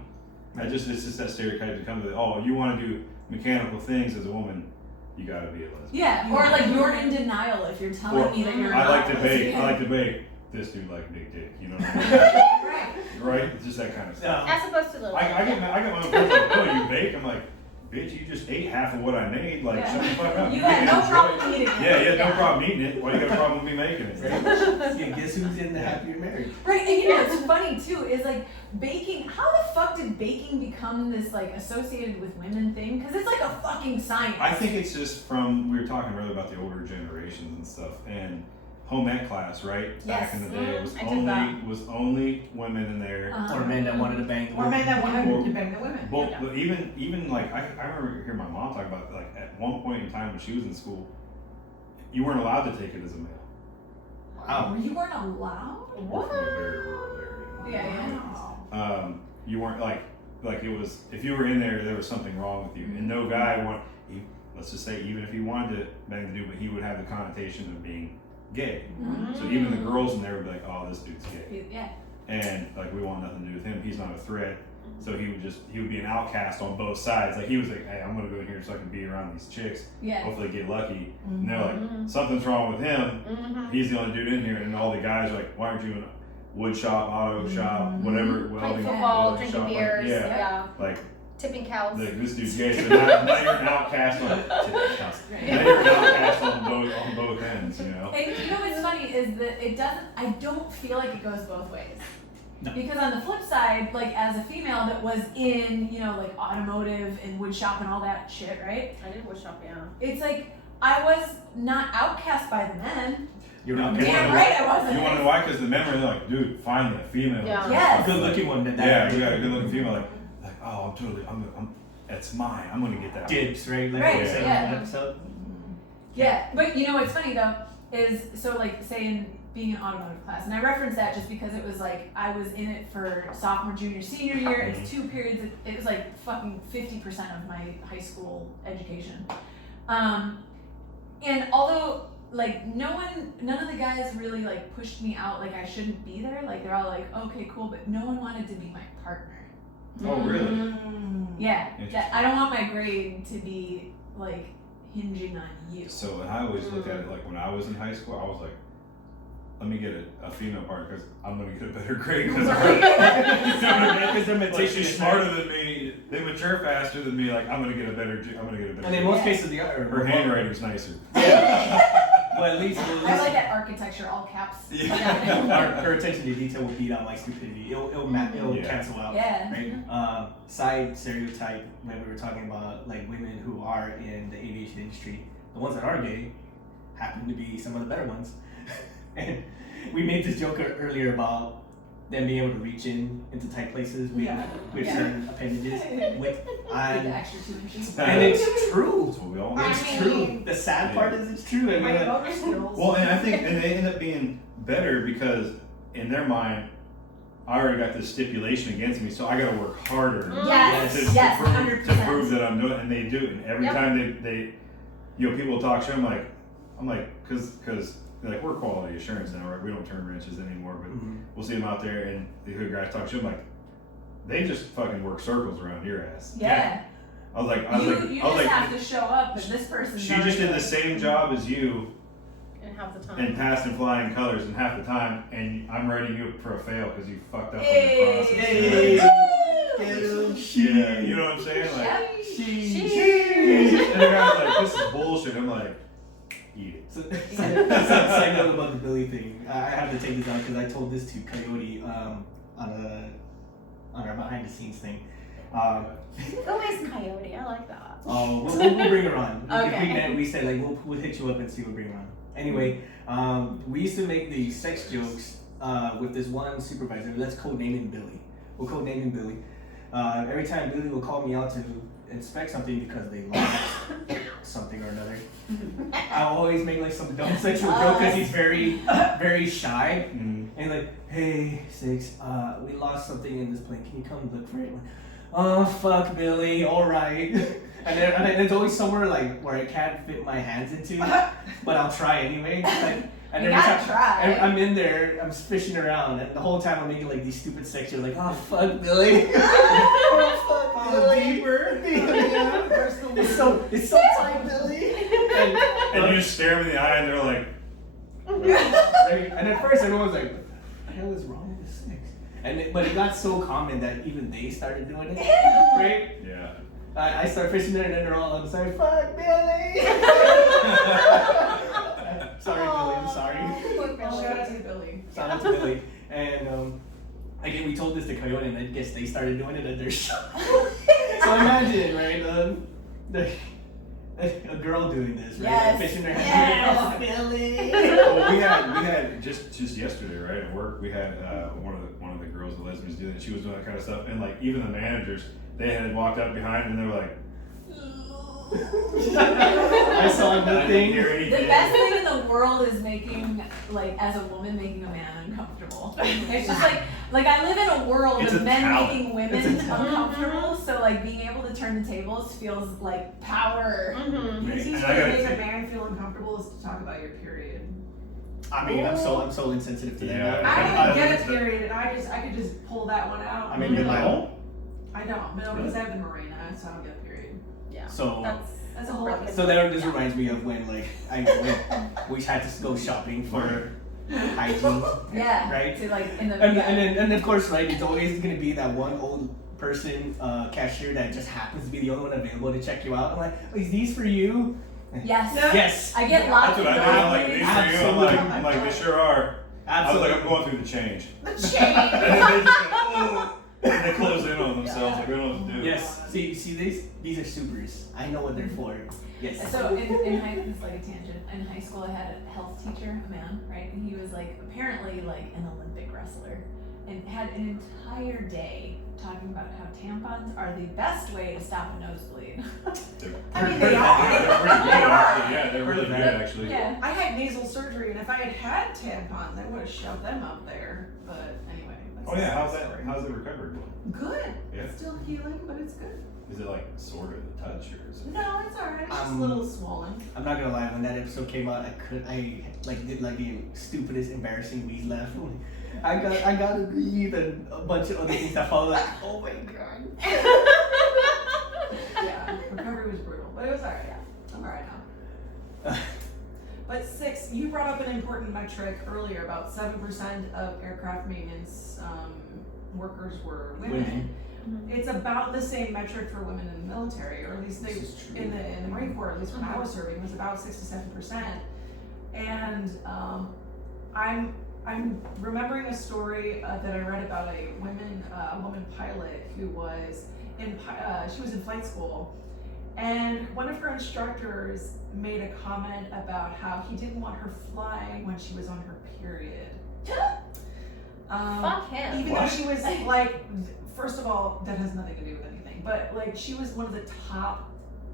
It's just that stereotype to come to you want to do mechanical things as a woman, you got to be a lesbian. Yeah, or like you're in denial if you're telling me that you're I not like to bake. I like to bake. This dude like big dick. You know what I mean? Right. Right? It's just that kind of stuff. As opposed to little. I get my own friends like, oh, you bake? I'm like, bitch, you just ate half of what I made. Like, Yeah. shut the fuck up. You can had no enjoy problem it. eating it. Yeah, no Yeah. problem eating it. Why you got a problem with me making it? Yeah, guess who's in the happier marriage? Right, and you know what's funny too is like baking. How the fuck did baking become this like associated with women thing? Because it's like a fucking science. I think it's just from, we were talking earlier about the older generations and stuff, and home ec class, right? Back Yes. in the day, it I did that. was only women in there. Or men that wanted to bang the Or women. men that Or- wanted to bang the women. Well, but even like I remember hearing my mom talk about, like, at one point in time when she was in school, you weren't allowed to take it as a male. Wow. You weren't allowed. What? From a very rural area. Yeah. You weren't like it was, if you were in there, there was something wrong with you, and no guy let's just say, even if he wanted to bang the dude, but he would have the connotation of being gay. So even the girls in there would be like, oh, this dude's gay. Yeah. And like, we want nothing to do with him. He's not a threat. So he would be an outcast on both sides. Like, he was like, hey, I'm gonna go in here so I can be around these chicks. Yeah. Hopefully get lucky. And they're like, Mhm. something's wrong with him. Mhm. He's the only dude in here. And all the guys are like, why aren't you in a wood shop, auto shop, whatever, Playing welding, football, welding drinking shop? beers, Like, yeah. like, Tipping cows. this dude's gay. So now you're an outcast on now you're an outcast on both ends, you know? And you know what's funny is that I don't feel like it goes both ways. No. Because on the flip side, like as a female that was in, like automotive and wood shop and all that shit, right? I did wood shop, yeah. It's like I was not outcast by the men. You're not You Damn wanna- right I wasn't. You want to know why? Because the men were like, dude, finally a female. Yeah. Yes. a good looking one. Yeah, we got a good looking female. Like, oh, that's mine. I'm gonna get that. Dibs, right? Like Right, what we said yeah. in the episode. Yeah, but you know what's funny though is so like saying being in automotive class, and I reference that just because it was like I was in it for sophomore, junior, senior year. It's 2 periods. It was like fucking 50% of my high school education. And although like none of the guys really like pushed me out like I shouldn't be there. Like they're all like, okay, cool, but no one wanted to be my partner. Oh, really? Mm. Yeah, Interesting. I don't want my grade to be like hinging on you. So I always looked at it like when I was in high school, I was like, let me get a female partner because I'm gonna get a better grade because Because they're like, meticulous. she's smarter than me. They mature faster than me. Like, I'm gonna get a better. And in grade. most cases, the other. Her handwriting's nicer. But at least, I like that architecture, all caps. Yeah. her attention to detail will beat out my stupidity. It'll Yeah. cancel out. Yeah. Right. Side stereotype when we were talking about like women who are in the aviation industry, the ones that are gay happen to be some of the better ones. And we made this joke earlier about them being able to reach into tight places with certain appendages. With the extra 2 inches. And it's true. That's what we all I need. It's mean- true. The sad part is it's true. I mean, My like, motor skills. Well, and I think, and they end up being better because in their mind, I already got this stipulation against me, so I got to work harder. Yes, to, yes, to, prove, 100%. to prove that I'm doing it, and they do. And every Yep. time they, people talk shit, I'm like, cause they're like, we're quality assurance now, right? We don't turn wrenches anymore, but we'll see them out there, and the hood guys talk shit. I'm like, they just fucking work circles around your ass. Yeah. I was like, You just have to show up, and this person's she just did the same job as you. And half the time. And passed in flying colors in half the time, and I'm writing you up for a fail because you fucked up Hey. on the process. Hey. Yeah, you know what I'm saying? Like, Sheesh. and the guy's like, this is bullshit. I'm like, eat it. So, side note about the Billy thing. I have to take this out because I told this to Coyote on our behind the scenes thing. Who is Coyote? I like that. Oh, we'll bring her on. Okay. We said like we'll hit you up and see we'll bring her on. Anyway, we used to make these sex jokes with this one supervisor. Let's codename him Billy. We'll codename him Billy. Every time Billy will call me out to inspect something because they lost something or another, I always make like some dumb sexual joke because he's very, very shy. And like, hey, Six, we lost something in this plane. Can you come look for it? Like, oh, fuck, Billy. All right. And it's always somewhere like where I can't fit my hands into, but I'll try anyway. Like, and You every gotta try. I'm in there, I'm fishing around, and the whole time I'm making like these stupid sex jokes, like, oh fuck, Billy. Oh fuck, Billy. Deeper. It's so tight, Billy. And you just stare them in the eye, and they're like, And at first everyone was like, what the hell is wrong with this sex? But it got so common that even they started doing it, right? yeah. I start fishing there, and then they're all, I'm sorry, fuck, Billy. Sorry, Billy, I'm sorry. Shout out to Billy. Shout out to Billy. And again, we told this to Coyote, and I guess they started doing it at their show. So imagine, right, a girl doing this, right? Yes. Fishing her Yes. hand. Oh, Billy. Well, we had just yesterday, right, at work, we had one of the girls, the lesbians, doing it. She was doing that kind of stuff, and like even the managers, they had walked up behind, and they were like, I saw I didn't nothing. hear The anything. best thing in the world is making, like, as a woman, making a man uncomfortable. It's just like I live in a world It's of a men talent. making women It's a talent. uncomfortable, so like being able to turn the tables feels like power. Mm-hmm. The easiest And I way to gotta make a take- man feel uncomfortable is to talk about your period. I mean, I'm so insensitive to that. Yeah. I don't even get a That's- period, and I could just pull that one out. I mean, you're my own. I don't, no, because I have the Mirena, so I don't get a period. Yeah. So That's a whole other. So that just reminds me of when we had to go shopping for hygiene, Yeah. right? To like in the And of course, right, it's always gonna be that one old person cashier that just happens to be the only one available to check you out. I'm like, oh, is these for you? yes. Yes, I get lots That's of what I do. I'm like, these for you. I'm like, they sure are. I was absolutely. like, I'm going through the change. The And chain. then they just go, oh. And they close in on themselves, like, they don't know what to do. Yes. See, these are supers. I know what they're for. Yes. So in high, it's like a tangent. In high school, I had a health teacher, a man, right, and he was like apparently like an Olympic wrestler, and had an entire day talking about how tampons are the best way to stop a nosebleed. I mean, They're they are. pretty good, They are. actually. Yeah, they're really good, actually. Yeah. I had nasal surgery, and if I had had tampons, I would have shoved them up there. But anyway. that's Oh yeah, how's the that? story. How's the recovery going? Good. Yeah. It's still healing, but it's good. Is it like sort of the touch, or is it? No, it's alright. It's just a Um, little swollen. I'm not gonna lie. When that episode came out, I did like the stupidest, embarrassing wheeze laugh. I gotta breathe and a bunch of other things that followed. Like, oh my god. Yeah, recovery was brutal, but it was alright. I'm alright now. But Six, you brought up an important metric earlier about 7% of aircraft maintenance workers were women. It's about the same metric for women in the military, or at least they This is true. in the Marine Corps, at least when I was serving, was about 6 to 7%. And I'm remembering a story that I read about a woman pilot who was she was in flight school, and one of her instructors made a comment about how he didn't want her flying when she was on her period. Fuck him. Even though she was like, first of all, that has nothing to do with anything, but like she was one of the top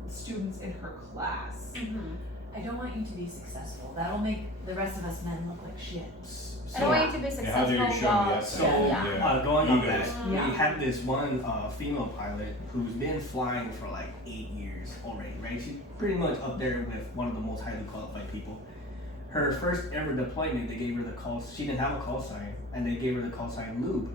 students in her class. Mhm. I don't want you to be successful. That'll make the rest of us men look like shit. I don't want you to be Yeah, how dare you successful show me while. that So, stuff? Yeah. going on Egos. that, Yeah. we had this one female pilot who's been flying for like 8 years already, right? She's pretty much up there with one of the most highly qualified people. Her first ever deployment, they gave her the call. She didn't have a call sign, and they gave her the call sign lube.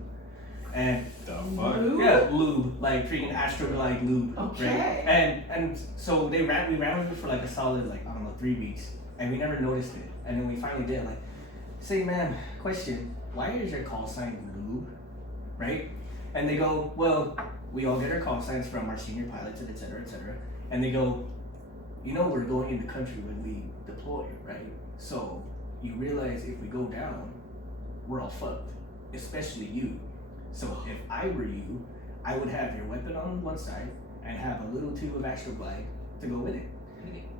And The fuck? yeah, lube, like freaking astroglide lube. Okay. Right? And so we ran with it for like a solid, like, I don't know, 3 weeks, and we never noticed it. And then we finally did, like, say, ma'am, question, why is your call sign lube? Right? And they go, well, we all get our call signs from our senior pilots, and et cetera, et cetera. And they go, you know, we're going in the country when we deploy, right? So you realize if we go down, we're all fucked, especially you. So if I were you, I would have your weapon on one side and have a little tube of astroglide to go with it.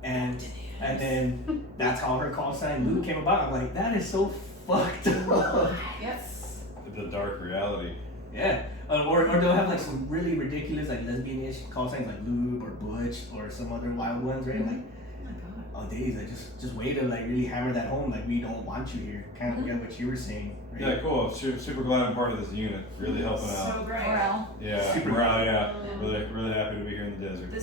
And then that's how her call sign Lou came about. I'm like, that is so fucked up. Yes. The dark reality. Yeah. Or they'll have like some really ridiculous like lesbian-ish call signs like lube or butch or some other wild ones, right? Like, Oh my god. oh days, like just way to like really hammer that home, like we don't want you here. Kind of what you were saying, right? Yeah, cool. Super glad I'm part of this unit. Really helping So out. great. Morale. Yeah, Super morale, yeah. Really happy to be here in the desert. The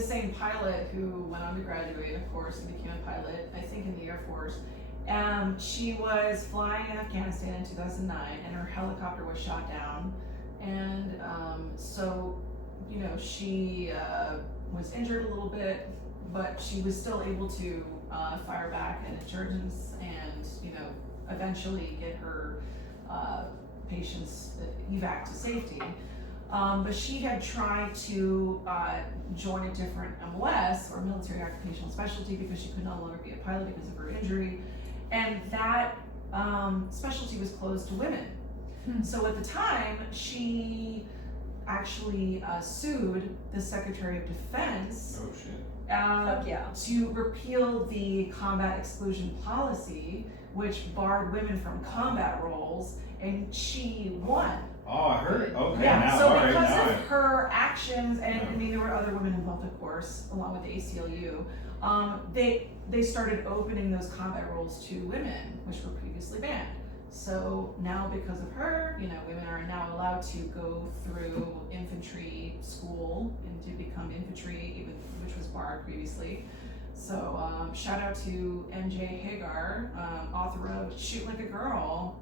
same pilot who went on to graduate, of course, and became a pilot, I think in the Air Force. She was flying in Afghanistan in 2009, and her helicopter was shot down. And so, you know, she was injured a little bit, but she was still able to fire back an insurgents and, you know, eventually get her patients evac to safety. But she had tried to join a different MOS or military occupational specialty because she could no longer be a pilot because of her injury. And that specialty was closed to women. So at the time, she actually sued the Secretary of Defense Oh shit. Fuck yeah. to repeal the combat exclusion policy, which barred women from combat roles, and she won. Oh, I heard. Okay, Yeah, now, so all right, because now of her actions, and Yeah. I mean there were other women involved, of course, along with the ACLU, they started opening those combat roles to women, which were previously banned. So now, because of her, you know, women are now allowed to go through infantry school and to become infantry, even which was barred previously. So shout out to MJ Hagar, author of Shoot Like a Girl.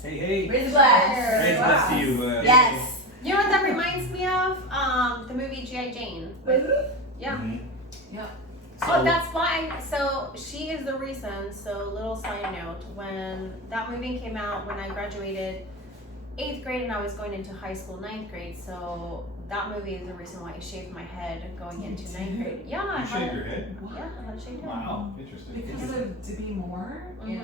Hey. Raise a glass. Raise a glass to you. Yes. You know what that reminds me of? The movie G.I. Jane. Yeah. Mhm. Oh, that's why. So she is the reason. So little side note: when that movie came out, when I graduated 8th grade and I was going into high school 9th grade, so that movie is the reason why I shaved my head going into 9th grade. Yeah, I You had shake a- your head? Yeah, I had a shaved head. Wow. Interesting. Because of Demi Moore in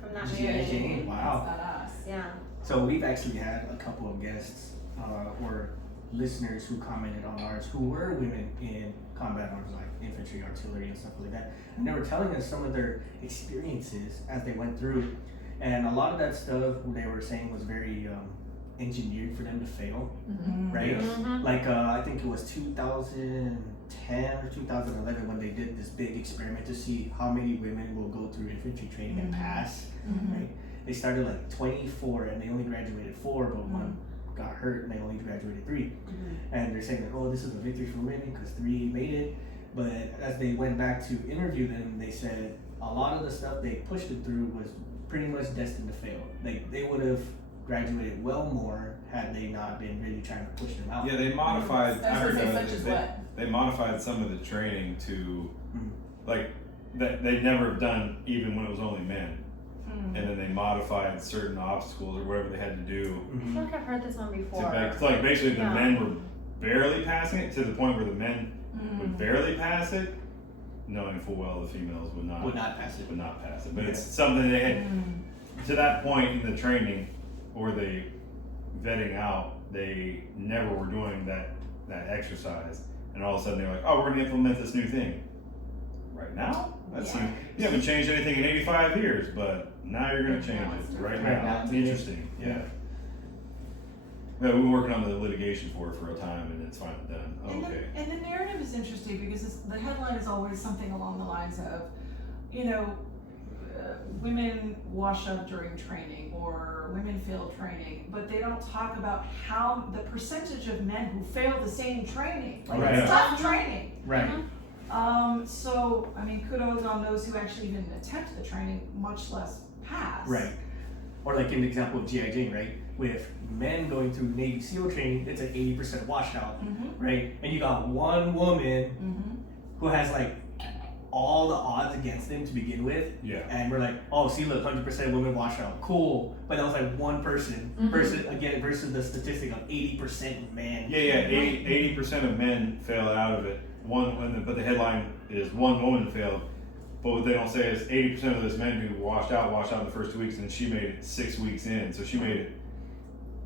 From that G.I. movie. Jane. Wow. That's badass. Yeah. So we've actually had a couple of guests or listeners who commented on ours who were women in combat arms like infantry, artillery, and stuff like that. And they were telling us some of their experiences as they went through. And a lot of that stuff they were saying was very engineered for them to fail, right? Yes. Mm-hmm. Like I think it was 2010 or 2011 when they did this big experiment to see how many women will go through infantry training and pass, right? They started like 24 and they only graduated 4, but one got hurt and they only graduated 3. And they're saying that, oh, this is a victory for women because 3 made it. But as they went back to interview them, they said a lot of the stuff they pushed it through was pretty much destined to fail. Like they would have graduated well more had they not been really trying to push them out. Yeah, they modified. I was gonna say, that such as they, what? they modified some of the training to, Mhm. like, that they'd never have done even when it was only men. And then they modified certain obstacles or whatever they had to do I feel like I've heard this one to before. make. So like basically, the Yeah. men were barely passing it to the point where the men would barely pass it, knowing full well the females would not pass it. would not pass it. But Yeah. it's something they had to that point in the training or the vetting out. They never were doing that exercise, and all of a sudden they're like, "Oh, we're going to implement this new thing." Right now, you haven't changed anything in 85 years, but now you're going to change it right now. Right now. Interesting, yeah. Yeah, we've been working on the litigation for it for a time, and it's finally done. Oh, And okay. the narrative is interesting because the headline is always something along the lines of, you know, women wash up during training or women fail training, but they don't talk about how the percentage of men who fail the same training. Like Right. it's tough training. Right. So I mean, kudos on those who actually even attempt the training, much less pass. Right. Or like in the example of G.I. Jane, right? With men going through Navy SEAL training, it's an 80% washout, Mm-hmm. right? And you got one woman Mm-hmm. who has like all the odds against them to begin with, Yeah. and we're like, oh, see, look, 100% women washout, cool. But that was like one person versus the statistic of 80% men. Yeah. 80% of men fail out of it. But the headline is one woman failed. But what they don't say is 80% of those men who washed out in the first 2 weeks, and she made it 6 weeks in. So she made it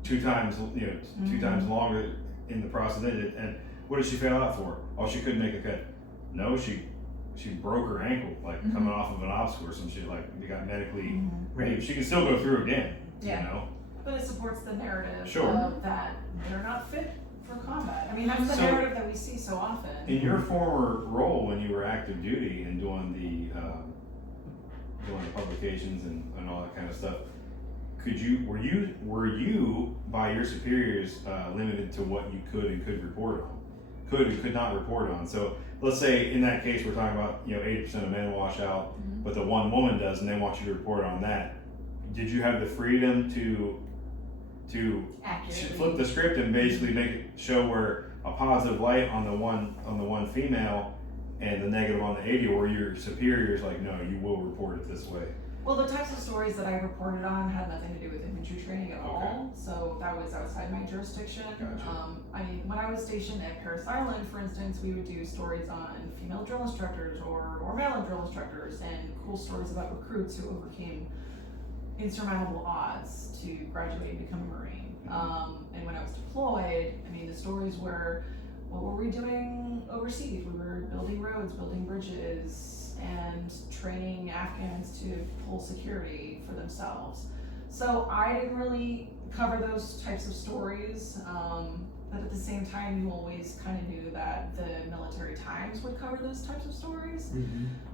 two times longer in the process. And what did she fail out for? Oh, she couldn't make a cut. No, she broke her ankle, like coming off of an obstacle or some shit. Like they got medically. Right. She can still go through again. Yeah. You know. But it supports the narrative Sure. of that they're not fit for combat. I mean, that's the So- narrative that we see so often. In your former role when you were active duty and doing the publications and all that kind of stuff, were you by your superiors limited to what you could and could report on, could and could not report on? So let's say in that case we're talking about 80% of men wash out, but the one woman does, and they want you to report on that. Did you have the freedom to Accurately. flip the script and basically make it show where a positive light on the one female and the negative on the 80, or your superiors like, no, you will report it this way? Well, the types of stories that I reported on had nothing to do with infantry training at Okay. all, so that was outside my jurisdiction. Gotcha. I mean, when I was stationed at Paris Island, for instance, we would do stories on female drill instructors or male drill instructors, and cool stories about recruits who overcame insurmountable odds to graduate and become a Marine. And when I was deployed, I mean, the stories were, what were we doing overseas? We were building roads, building bridges, and training Afghans to pull security for themselves. So I didn't really cover those types of stories, but at the same time, you always kind of knew that the military times would cover those types of stories.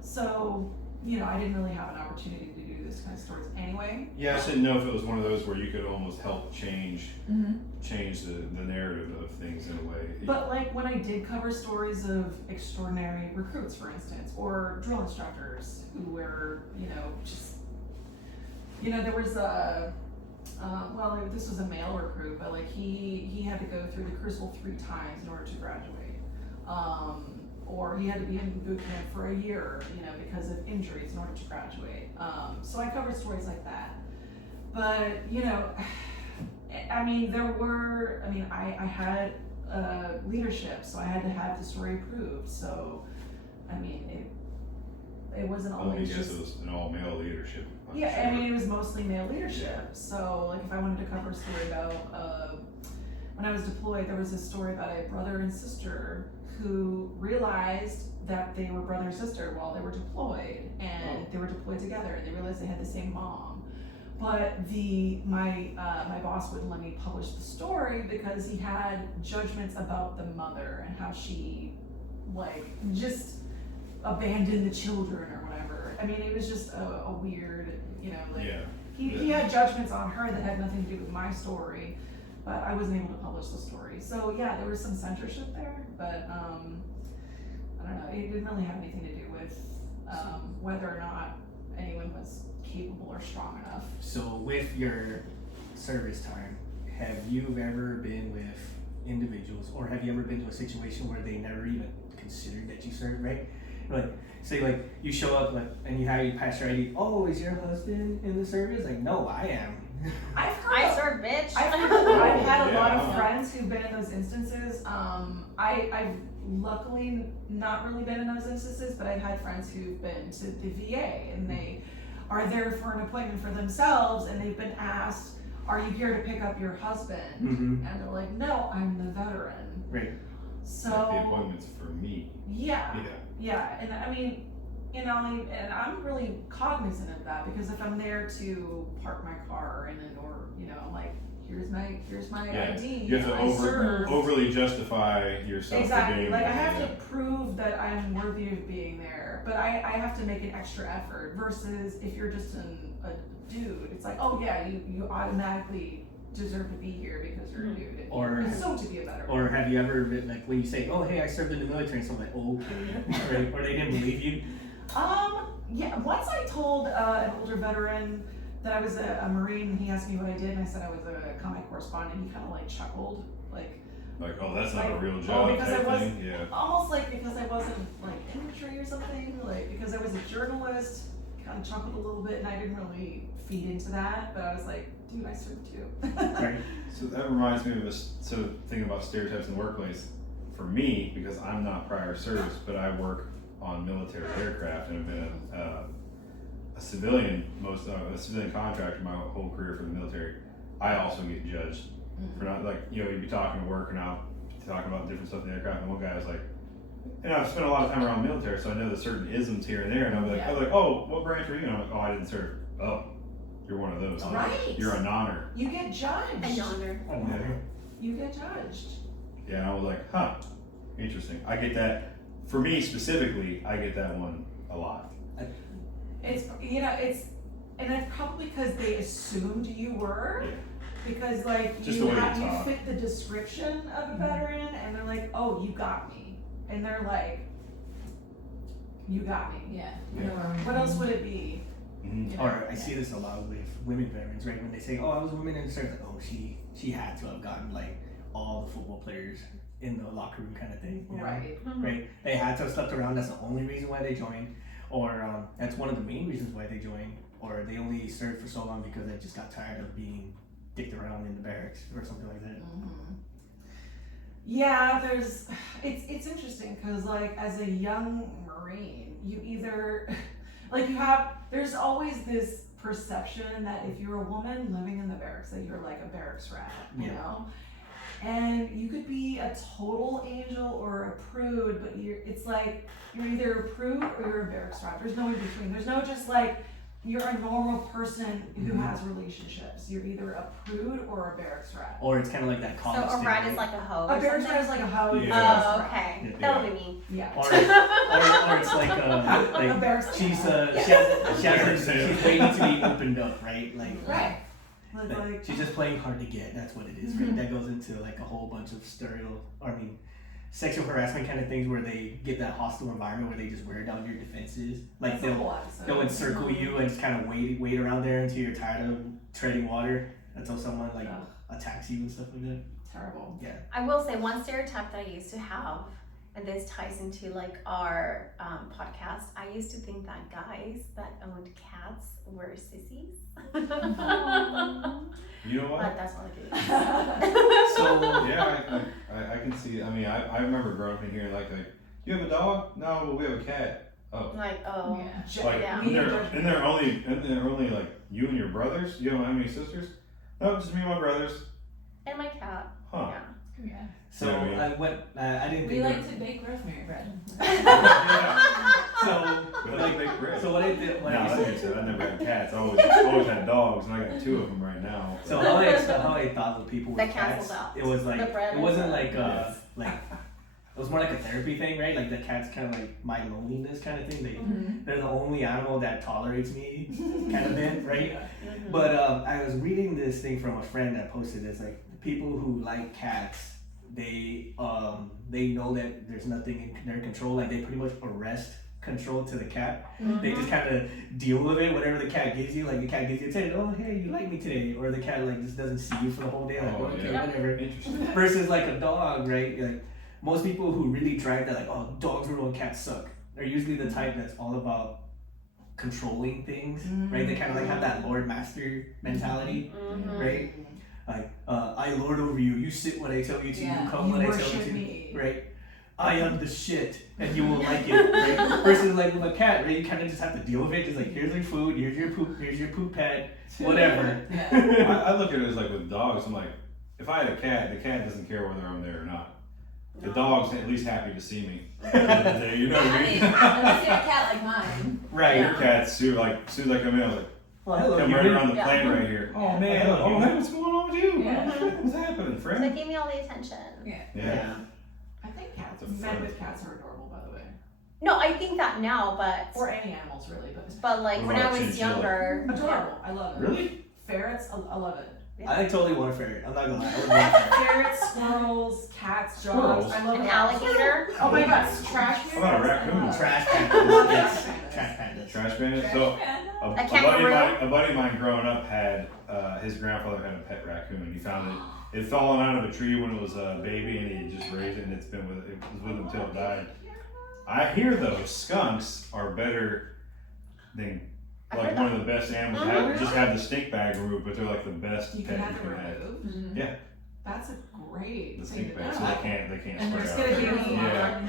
So, I didn't really have an opportunity to do this kind of stories anyway. Yeah, I just didn't know if it was one of those where you could almost help change the narrative of things in a way. But like when I did cover stories of extraordinary recruits, for instance, or drill instructors who were, there was this was a male recruit, but like he had to go through the crucible 3 times in order to graduate. Or he had to be in boot camp for a year, because of injuries in order to graduate. So I covered stories like that. But, I had leadership, so I had to have the story approved. So, it wasn't Well, I always guess just... it was an all-male leadership. I'm Yeah, sure. it was mostly male leadership. So, like, if I wanted to cover a story about, when I was deployed, there was a story about a brother and sister who realized that they were brother and sister while they were deployed, and they were deployed together, and they realized they had the same mom. But my boss wouldn't let me publish the story because he had judgments about the mother and how she, just abandoned the children or whatever. I mean, it was just a weird, Yeah. he had judgments on her that had nothing to do with my story, but I wasn't able to publish the story. So yeah, there was some censorship there, but I don't know, it didn't really have anything to do with whether or not anyone was capable or strong enough. So with your service time, have you ever been with individuals, or have you ever been to a situation where they never even considered that you served, right? Like, say like you show up and you pass your ID, oh, is your husband in the service? Like, no, I am. I've I serve, bitch. I've had a lot of friends who've been in those instances. I've luckily not really been in those instances, but I've had friends who've been to the VA and they are there for an appointment for themselves, and they've been asked, are you here to pick up your husband? And they're like, no, I'm the veteran. Right. So Like the appointment's for me. yeah, and I mean, and I'm really cognizant of that, because if I'm there to park my car or I'm like, here's my Yeah. ID. You have to I served. overly justify yourself. Exactly. For being Like I there, have to prove that I'm worthy of being there, but I have to make an extra effort. Versus if you're just a dude, it's like, oh yeah, you automatically deserve to be here because you're a dude. And Or- you're assumed to be a better. Or have you ever been like when you say, "Oh, hey, I served in the military," and someone's like, "Oh, okay," right? Or they didn't believe you? Yeah. Once I told an older veteran that I was a Marine, and he asked me what I did, and I said I was a comic correspondent. He kind of like chuckled, like oh, that's not a Like, real oh, job because type I was- thing. Yeah. almost like because I wasn't like infantry or something, like because I was a journalist. Kind of chuckled a little bit, and I didn't really feed into that, but I was like, dude, I served too. Right. So that reminds me of thinking about stereotypes in the workplace. For me, because I'm not prior service, but I work on military aircraft and have been a civilian a civilian contractor my whole career for the military. I also get judged for not you'd be talking to work and I'll talking about different stuff in the aircraft, and one guy was like, and I've spent a lot of time around the military, so I know the certain isms here and there, and I'm like, oh, what branch were you? And I'm like, oh, I didn't serve. Oh, you're one of those. Huh? Right. You're a nonner. You get judged. An honor. I don't know. You get judged. Yeah, and I was like, huh, interesting. I get that. For me specifically, I get that one a lot. It's and that's probably because they assumed you were. Yeah. Because like Just you the way have you you talk. fit the description of a veteran, and they're like, oh, you got me, and they're like, you got me. Yeah. Yeah. What else would it be? Mhm. Or I see this a lot with women veterans, right? When they say, "Oh, I was a woman in the service," like, "Oh, she had to have gotten like all the football players in the locker room kind of thing." You know? Right. Right? They had to have slept around. That's the only reason why they joined, or that's one of the main reasons why they joined, or they only served for so long because they just got tired of being dicked around in the barracks or something like that. Yeah, it's interesting because like as a young Marine, you either there's always this perception that if you're a woman living in the barracks that you're like a barracks rat, you Yeah. know? And you could be a total angel or a prude, but it's like you're either a prude or you're a barracks rat. There's no in between. There's no just like you're a normal person who has relationships. You're either a prude or a barracks rat. Or it's kind of like that So college a thing, rat right? is like a hoe. A or barracks something? rat is like a hoe. Yeah. Oh, okay. Yeah. That'll be me. Yeah. Or it's like A like barracks she's rat. she's waiting to be opened up, right? Like Right. like, she's just playing hard to get. That's what it is, right? That goes into like a whole bunch of sexual harassment kind of things where they get that hostile environment where they just wear down your defenses. Like That's a whole episode. they'll encircle you and just kind of wait around there until you're tired of treading water until someone like Ugh. attacks you and stuff like that. Terrible. Yeah. I will say one stereotype that I used to have, and this ties into like our podcast. I used to think that guys that owned cats were sissies. You know what? But that's all I do. So Yeah, I can see. I mean, I remember growing up and hearing like, you have a dog? No, we have a cat. Oh, Like, oh, Yeah. like Yeah. and they're only like you and your brothers. You don't have any sisters? No, just me and my brothers. and my cat. Huh? Yeah. Yeah. so Yeah, I mean- I went. I didn't We think. like to bake rosemary bread. So We like to bake bread. So what I did. What No, I that used makes sense. I never had cats. I always had dogs, and I got 2 of them right now. So how I thought with people with That cats, cancels out it was like the bread it wasn't and like Yeah. like it was more like a therapy thing, right? Like the cat's kind of like my loneliness kind of thing. They're the only animal that tolerates me, kind of thing, right? Mhm. But I was reading this thing from a friend that posted this, like people who like cats, they know that there's nothing in their control, like they pretty much arrest control to the cat. They just kind of deal with it, whatever the cat gives you. Like the cat gives you attention, oh hey, you like me today, or the cat like just doesn't see you for the whole day, like Oh, okay, yeah. whatever. Interesting. Versus like a dog, right? Like most people who really drive that, like oh dogs rule and cats suck, are usually the type that's all about controlling things, right? They kind of like have that lord master mentality, Mhm. right? Like I lord over you, you sit when I tell you to, Yeah. you come You when I tell you worship to, me. right? I am the shit, and you will like it, right? Versus like with a cat, right? You kind of just have to deal with it. Just like here's your food, here's your poop pad, whatever. Yeah. I look at it as like with dogs. I'm like, if I had a cat, the cat doesn't care whether I'm there or not. The dog's at least happy to see me. At the end of the day, you know what I I mean? mean, unless you have a cat like mine. Right. Your cat, soon as I come in, I was like, Well, hello, Come right human. around the Yeah. plane right here. Oh man, Hello, oh human. hey, what's going on with you? Yeah. What's happening, So friend? give me all the attention. Yeah. I think cats, It's a men fun. with cats are adorable, by the way. No, I think that now, but Or any animals, really, but like What when I about was chinchilla? younger, adorable. I love it. Really? Ferrets, I love it. I totally want a ferret. I'm not gonna lie. I would want a ferret. Ferrets, squirrels, cats, dogs. Squirrels? I love an it. alligator. Oh my god, trash pandas. How about a raccoon? I love it. Trash I pandas. love Yes. pandas. Trash pandas. Trash bandit? So a A buddy, kangaroo? a buddy of mine growing up had his grandfather had a pet raccoon. He found it. It had fallen out of a tree when it was a baby, and he had just raised it, and it was with him until it died. I hear though skunks are better than I've like heard one of the best animals. Mhm. Have, just have the stink bag removed, but they're like the best You pet can have you it can have. removed. Mhm. Yeah. That's a great The thing stink to bag, so know. they can't And spread just out. get a baby. Yeah.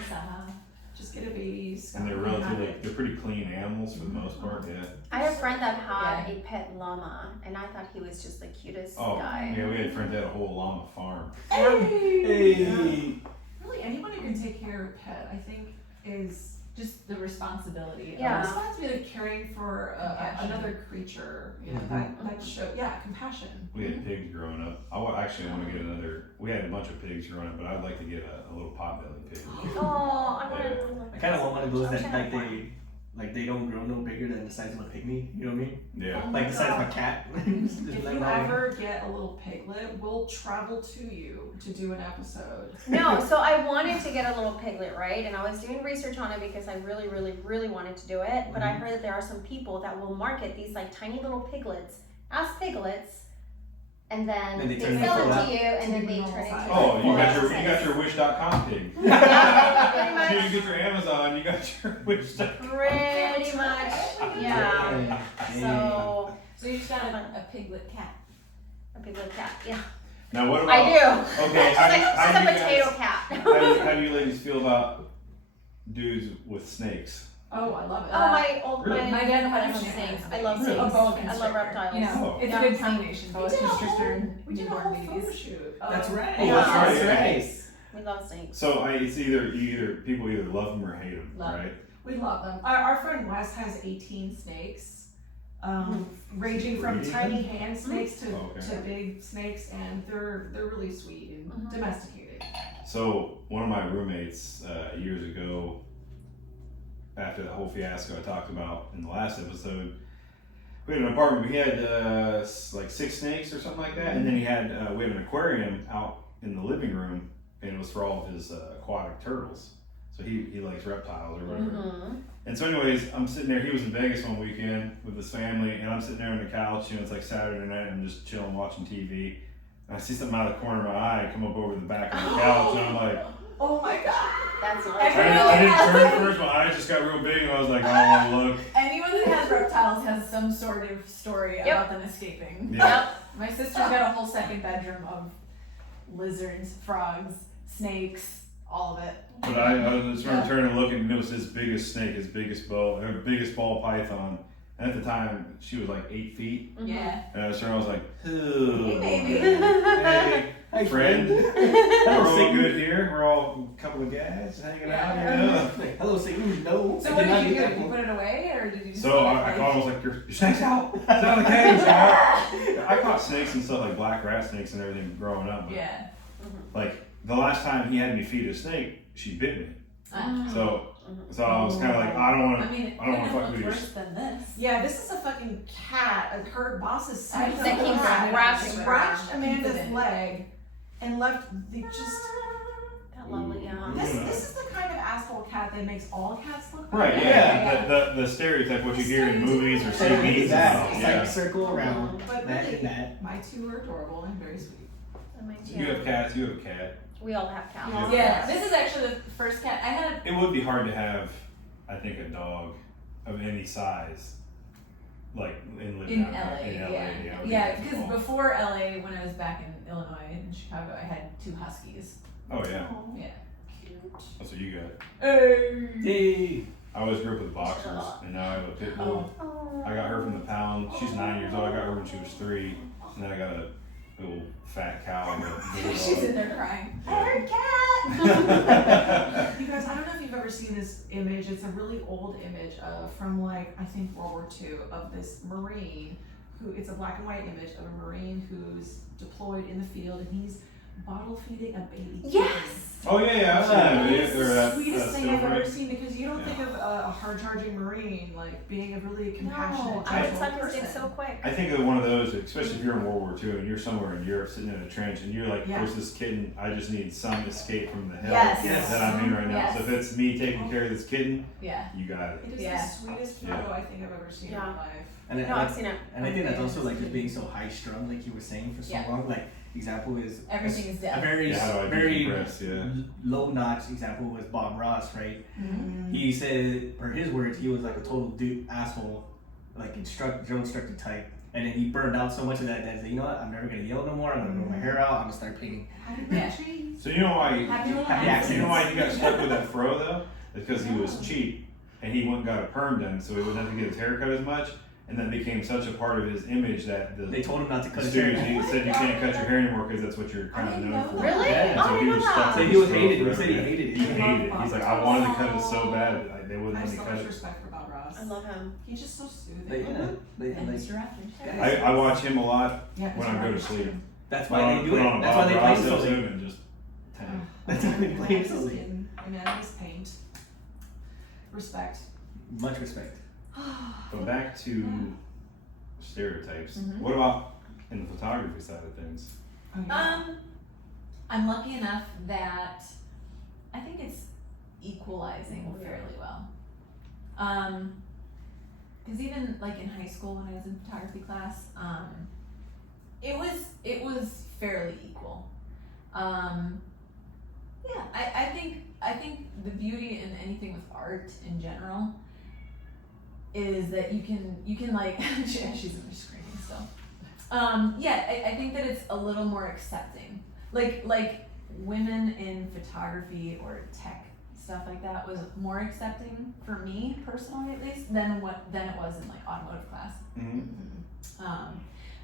Just get a baby skunk. And they're and have relatively, it. they're pretty clean animals for the most part. Yeah. I have a friend that had a pet llama, and I thought he was just the cutest Oh, guy. yeah. We had a friend that had a whole llama farm. Hey. Really, anyone who can take care of a pet, I think, is Just the responsibility. Yeah. the responsibility of caring for Compassion. another creature. You know, Mhm. that show, yeah, compassion. We had pigs growing up. Actually want to get another. We had a bunch of pigs growing up, but I'd like to get a little pot-bellied pig. Oh, I Yeah. want I kind of want one of those I wish that I had like they don't grow no bigger than the size of a pygmy. You know what I mean? Yeah. Like the size of a cat. Just If let you them out. ever get a little piglet, we'll travel to you to do an episode. No, so I wanted to get a little piglet, right? And I was doing research on it because I really, really, really wanted to do it. But I heard that there are some people that will market these like tiny little piglets as piglets, and then And they they turn sell into it that. to you, and then To they normal turn size. into Oh, you full got your size. Wish.com pig. Yeah, pretty much. You get your Amazon, you got your Wish.com. Pretty much, yeah. So So you just got a piglet cat. a piglet cat, yeah. Now what about? I do. Okay, She's how like, do you she's a guys- potato cat. How do you ladies feel about dudes with snakes? Oh, I love it. Oh, my old Really? my dad had Really? snakes. I love Really? snakes. A boa I love constrictor. reptiles. You know, Oh. it's Yeah. a good combination. Boa we did a constrictor and we did a newborn whole photo babies. shoot. That's right. Oh, that's right, yeah. Nice. We love snakes. So it's people either love them or hate them, Love. right? We love them. Our friend Wes has 18 snakes, ranging from Breeding tiny hand snakes to, Oh, okay. to big snakes, and they're really sweet and Mhm. domesticated. So one of my roommates years ago, after the whole fiasco I talked about in the last episode, we had an apartment. We had like 6 snakes or something like that, and then we had an aquarium out in the living room, and it was for all of his aquatic turtles. So he likes reptiles or whatever. Mm-hmm. And so, anyways, I'm sitting there. He was in Vegas one weekend with his family, and I'm sitting there on the couch. You know, it's like Saturday night. And I'm just chilling, watching TV, and I see something out of the corner of my eye come up over the back of the couch, and I'm like, Oh my god! That's not I didn't turn at first. My eyes just got real big, and I was like, I don't want to look. Anyone that has reptiles has some sort of story Yep. about them escaping. Yeah. My sister's got a whole second bedroom of lizards, frogs, snakes, all of it. But I was trying to turn and look, and it was his biggest snake, his biggest ball python. And at the time, she was like 8 feet. Mhm. Yeah. And I was turning, I was like, "Ooh, Hey, baby. hey, Hi, friend. Hello, We're all Satan. good here. We're all a couple of guys hanging out, you know." Like, hello, Satan. No. So I what not did you get do? that You one. put it away, or did you just? So I caught him. I was like, "Your snake's out. It's out of the cage." I caught snakes and stuff like black rat snakes and everything growing up. But Yeah. like the last time he had me feed a snake, she bit me. So I was kind of like, I don't want I to. mean, it I don't couldn't wanna fuck have with looked your worse than this. Yeah, this is a fucking cat. Her boss's son That keeps scratching scratched her. Amanda's Keep it in. leg and left the just. That lovely, yeah. This is the kind of asshole cat that makes all cats look Right, bad. yeah. The stereotype, what you hear in movies or CDs. Exactly. It's Yeah. like circle around But that really, and that. my 2 are adorable and very sweet. You have cats. You have a cat. We all have cats. Yeah. Yeah, this is actually the first cat I had. It would be hard to have, I think, a dog of any size, like in In living LA, out in LA. yeah. it would be Yeah, because difficult. before LA, when I was back in Illinois and Chicago, I had 2 huskies. Oh yeah, Yeah. that's what you got. Hey. Yay. I always grew up with boxers, and now I have a pit bull. Oh. I got her from the pound. She's 9 years old. I got her when she was 3, and then I got a little fat cow. And a She's in there crying. Yeah. Cat. You guys, I don't know if you've ever seen this image. It's a really old image from like, I think World War II, of this Marine who, it's a black and white image of a Marine who's deployed in the field, and he's bottle feeding a baby kid. Yes. Oh yeah, I've seen that It's video. Or the sweetest thing still I've ever right? seen, because you don't think of a hard-charging Marine like being a really compassionate, No, I would gentle suck his dick person. so quick. I think of one of those, especially if you're in World War II and you're somewhere in Europe sitting in a trench and you're like, Yeah. there's this kitten, I just need some escape from the hell Yes. that I'm in right now. Yes. So if it's me taking care of this kitten, Yeah. you got it. It is Yeah. the sweetest Yeah. photo I think I've ever seen in Yeah. my life. And No, I've seen it. and I think that's also like just being so high strung, like you were saying for so Yeah. long. Like example is Everything is a dead. very Yeah, how do I very decompress? Yeah. low notch example was Bob Ross, right? Mm. He said, or his words, he was like a total asshole, like drill instructor type. And then he burned out so much of that he said, you know what, I'm never gonna yell no more. I'm gonna grow my hair out. I'm gonna start painting. Yeah. So you know why? Happy accidents. You know why he got stuck with that fro though? It's because he was cheap and he went and got a perm done, so he wouldn't have to get his hair cut as much. And that became such a part of his image that They told him not to cut his studios hair. he said you can't cut your hair anymore because that's what you're kind of I didn't known know for. that. Really? Yeah. And Oh, so I he didn't was know stuck that. So with he his would fro hate it. He forever. said he hated it. He hated it. He's like, I wanted to cut it so Oh. bad, they wouldn't I let have me so cut much it. respect for Bob Ross. I love him. He's just so soothing. They, And like, Mr. Raptors. I watch him a lot Yeah, when Mr. I go to Rogers, sleep. too. that's Put why on- they do put on it. a That's why they Bob play Ross so episode late. and just tank. That's why they play so late. Anatomies paint. Respect. Much respect. But back to stereotypes. Mhm. What about in the photography side of things? Oh, yeah. I'm lucky enough that I think it's equalizing Oh, yeah. fairly well. Because even like in high school when I was in photography class, it was fairly equal. Yeah, I think the beauty in anything with art in general is that you can like she's screaming still. Yeah, I think that it's a little more accepting. Like women in photography or tech stuff like that was more accepting for me personally at least than it was in like automotive class. Mm-hmm.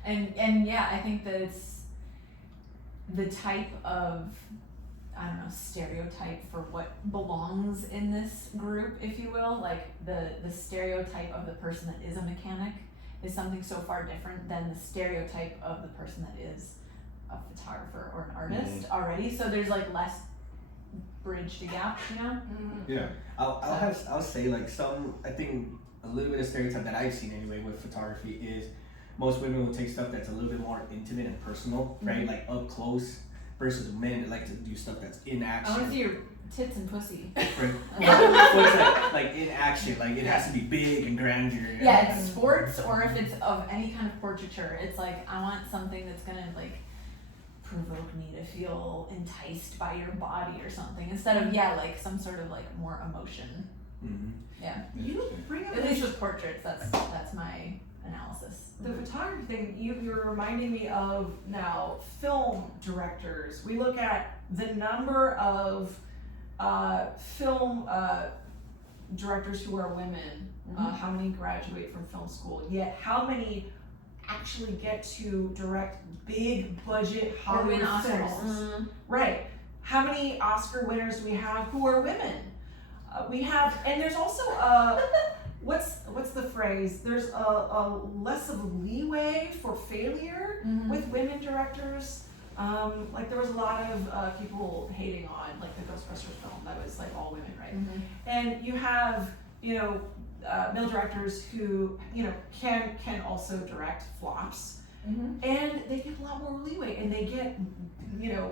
And yeah, I think that it's the type of, I don't know, stereotype for what belongs in this group, if you will. Like the stereotype of the person that is a mechanic is something so far different than the stereotype of the person that is a photographer or an artist already. So there's like less bridge to gap, you know? Yeah. I'll say like I think a little bit of stereotype that I've seen anyway with photography is most women will take stuff that's a little bit more intimate and personal, right? Like up close, versus men that like to do stuff that's in action. I want to see your tits and pussy. Right. So it's like in action, like it has to be big and grandeur. Yeah, it's sports, or if it's of any kind of portraiture, it's like I want something that's gonna like provoke me to feel enticed by your body or something, instead of like some sort of like more emotion. Mm-hmm. Yeah, You bring up at least with portraits, that's my analysis. the photography thing. You're reminding me of now film directors. We look at the number of film directors who are women. How many graduate from film school? Yet how many actually get to direct big budget Or win Hollywood Oscars. films? Right. How many Oscar winners do we have who are women? We have, and there's also what's the phrase? There's a less of leeway for failure with women directors. Like there was a lot of people hating on like the Ghostbusters film that was like all women, right? And you have male directors who can also direct flops, and they get a lot more leeway, and they get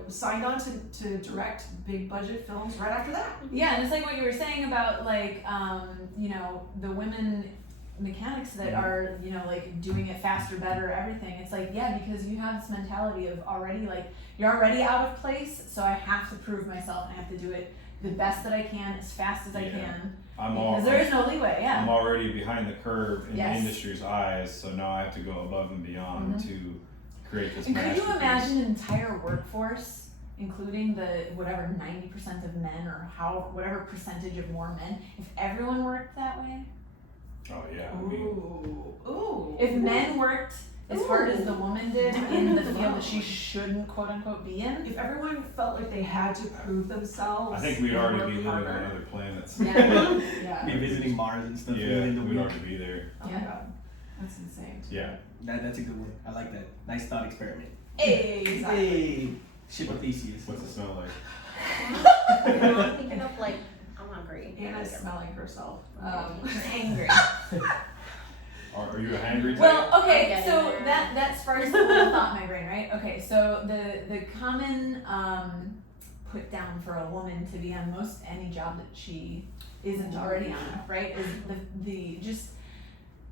signed on to direct big budget films right after that. Yeah, and it's like what you were saying about like the women mechanics that are like doing it faster, better, everything. It's like because you have this mentality of already like you're already out of place, so I have to prove myself and I have to do it the best that I can as fast as I can. Because there is no leeway, I'm already behind the curve in Yes. the industry's eyes, so now I have to go above and beyond to create this And could you masterpiece. imagine an entire workforce, including the whatever 90% of men or whatever percentage of more men, if everyone worked that way? Oh yeah. I mean, Ooh. If men worked as hard as the woman did in the field that she shouldn't quote unquote be in. If everyone felt like they had to prove themselves, I think we'd and already work be living on harder. other planets. Yeah. Yeah. Be visiting Mars and stuff. Yeah, in the we'd week. already be there. Oh my Yeah. god, that's insane. Yeah. That's a good one. I like that. Nice thought experiment. Exactly. Hey, ship of Theseus. What's it smell like? I'm thinking of like, I'm hungry. Anna's smelling herself. She's angry. Are you a hangry type? Well, okay, I'm so getting there. that sparks a little thought in my brain, right? Okay, so the common put down for a woman to be on most any job that she isn't already on, right, is the just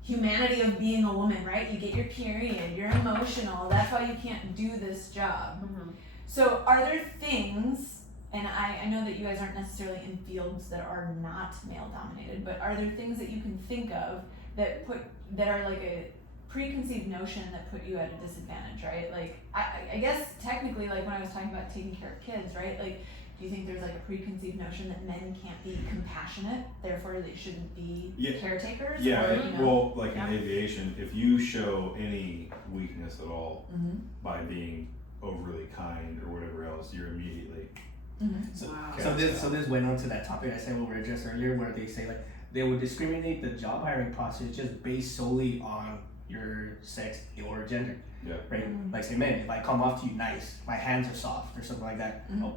humanity of being a woman, right? You get your period, you're emotional, that's why you can't do this job. Mhm. So are there things, and I know that you guys aren't necessarily in fields that are not male dominated, but are there things that you can think of that are like a preconceived notion that put you at a disadvantage, right? Like I guess technically, like when I was talking about taking care of kids, right? Like, do you think there's like a preconceived notion that men can't be compassionate, therefore they shouldn't be Yeah. caretakers? Yeah, or, you know? well, like Yeah. in aviation, if you show any weakness at all Mhm. by being overly kind or whatever else, you're immediately. Mhm. So, Wow. so this went on to that topic I said what we addressed earlier, where they say like they would discriminate the job hiring process just based solely on your sex or gender. Yeah. Right? Mhm. Like say, man, if I come off to you nice, my hands are soft or something like that. Mhm. Oh,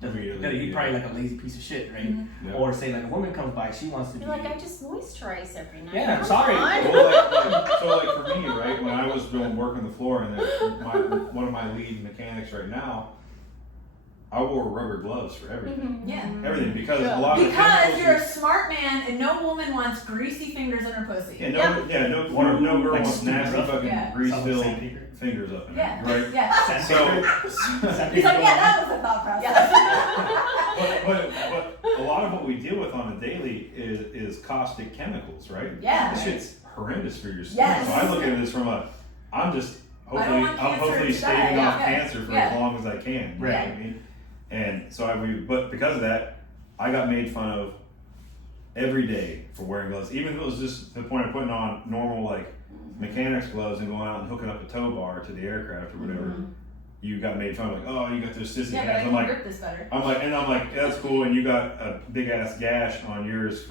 Immediately, you're probably like a lazy piece of shit, right? Mhm. Yeah. Or say like a woman comes by, she wants to You're be like, I just moisturize every night. Yeah, I'm Come sorry. on. Well, like for me, right, when I was doing work on the floor, and one of my lead mechanics right now, I wore rubber gloves for everything. Mhm. Yeah. Everything, because a lot of the Because chemicals you're a you- smart man and no woman wants greasy fingers in her pussy. no girl Like wants stupid nasty rough. fucking Yeah. grease-filled Sandpaper. fingers up in Yeah. it, right? Yeah. Sandpaper. He's like, yeah, that was a thought process. But a lot of what we deal with on a daily is caustic chemicals, right? Yeah. This shit's horrendous for your skin. Yes. So I look at this from I'm just I don't want cancer hopefully to die. staving off Yeah. cancer for Yeah. as long as I can. You know what Right. I mean? And so but because of that, I got made fun of every day for wearing gloves, even if it was just to the point of putting on normal like mechanics gloves and going out and hooking up a tow bar to the aircraft or whatever. Mhm. You got made fun of, like, oh, you got those sissy Yeah, but I hands. can I'm like, grip this better. that's cool, and you got a big ass gash on yours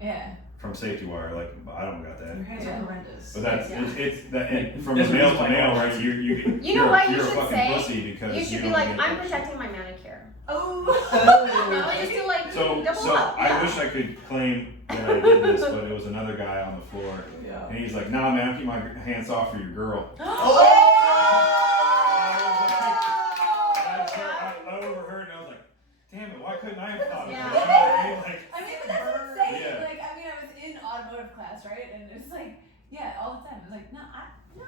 Yeah. from safety wire. Like, I don't got that. Your hands Yeah. are horrendous. But that's Yeah. it's that and from That's male the to reason male, why I right? don't You know what you you're a should fucking say? pussy because You should be don't like, get I'm that. protecting my manicure. Oh. No, just do like So double up. I Yeah. wish I could claim that I did this, but it was another guy on the floor, Yeah. and he's like, nah, man, I'm keeping my hands off for your girl. I overheard, and I was like, damn it, why couldn't I have thought of Yeah. that? You know what I mean? Like, I mean, but that's what I'm saying. Yeah. Like, I mean, I was in automotive class, right? And it's like, yeah, all the time. I was like, no,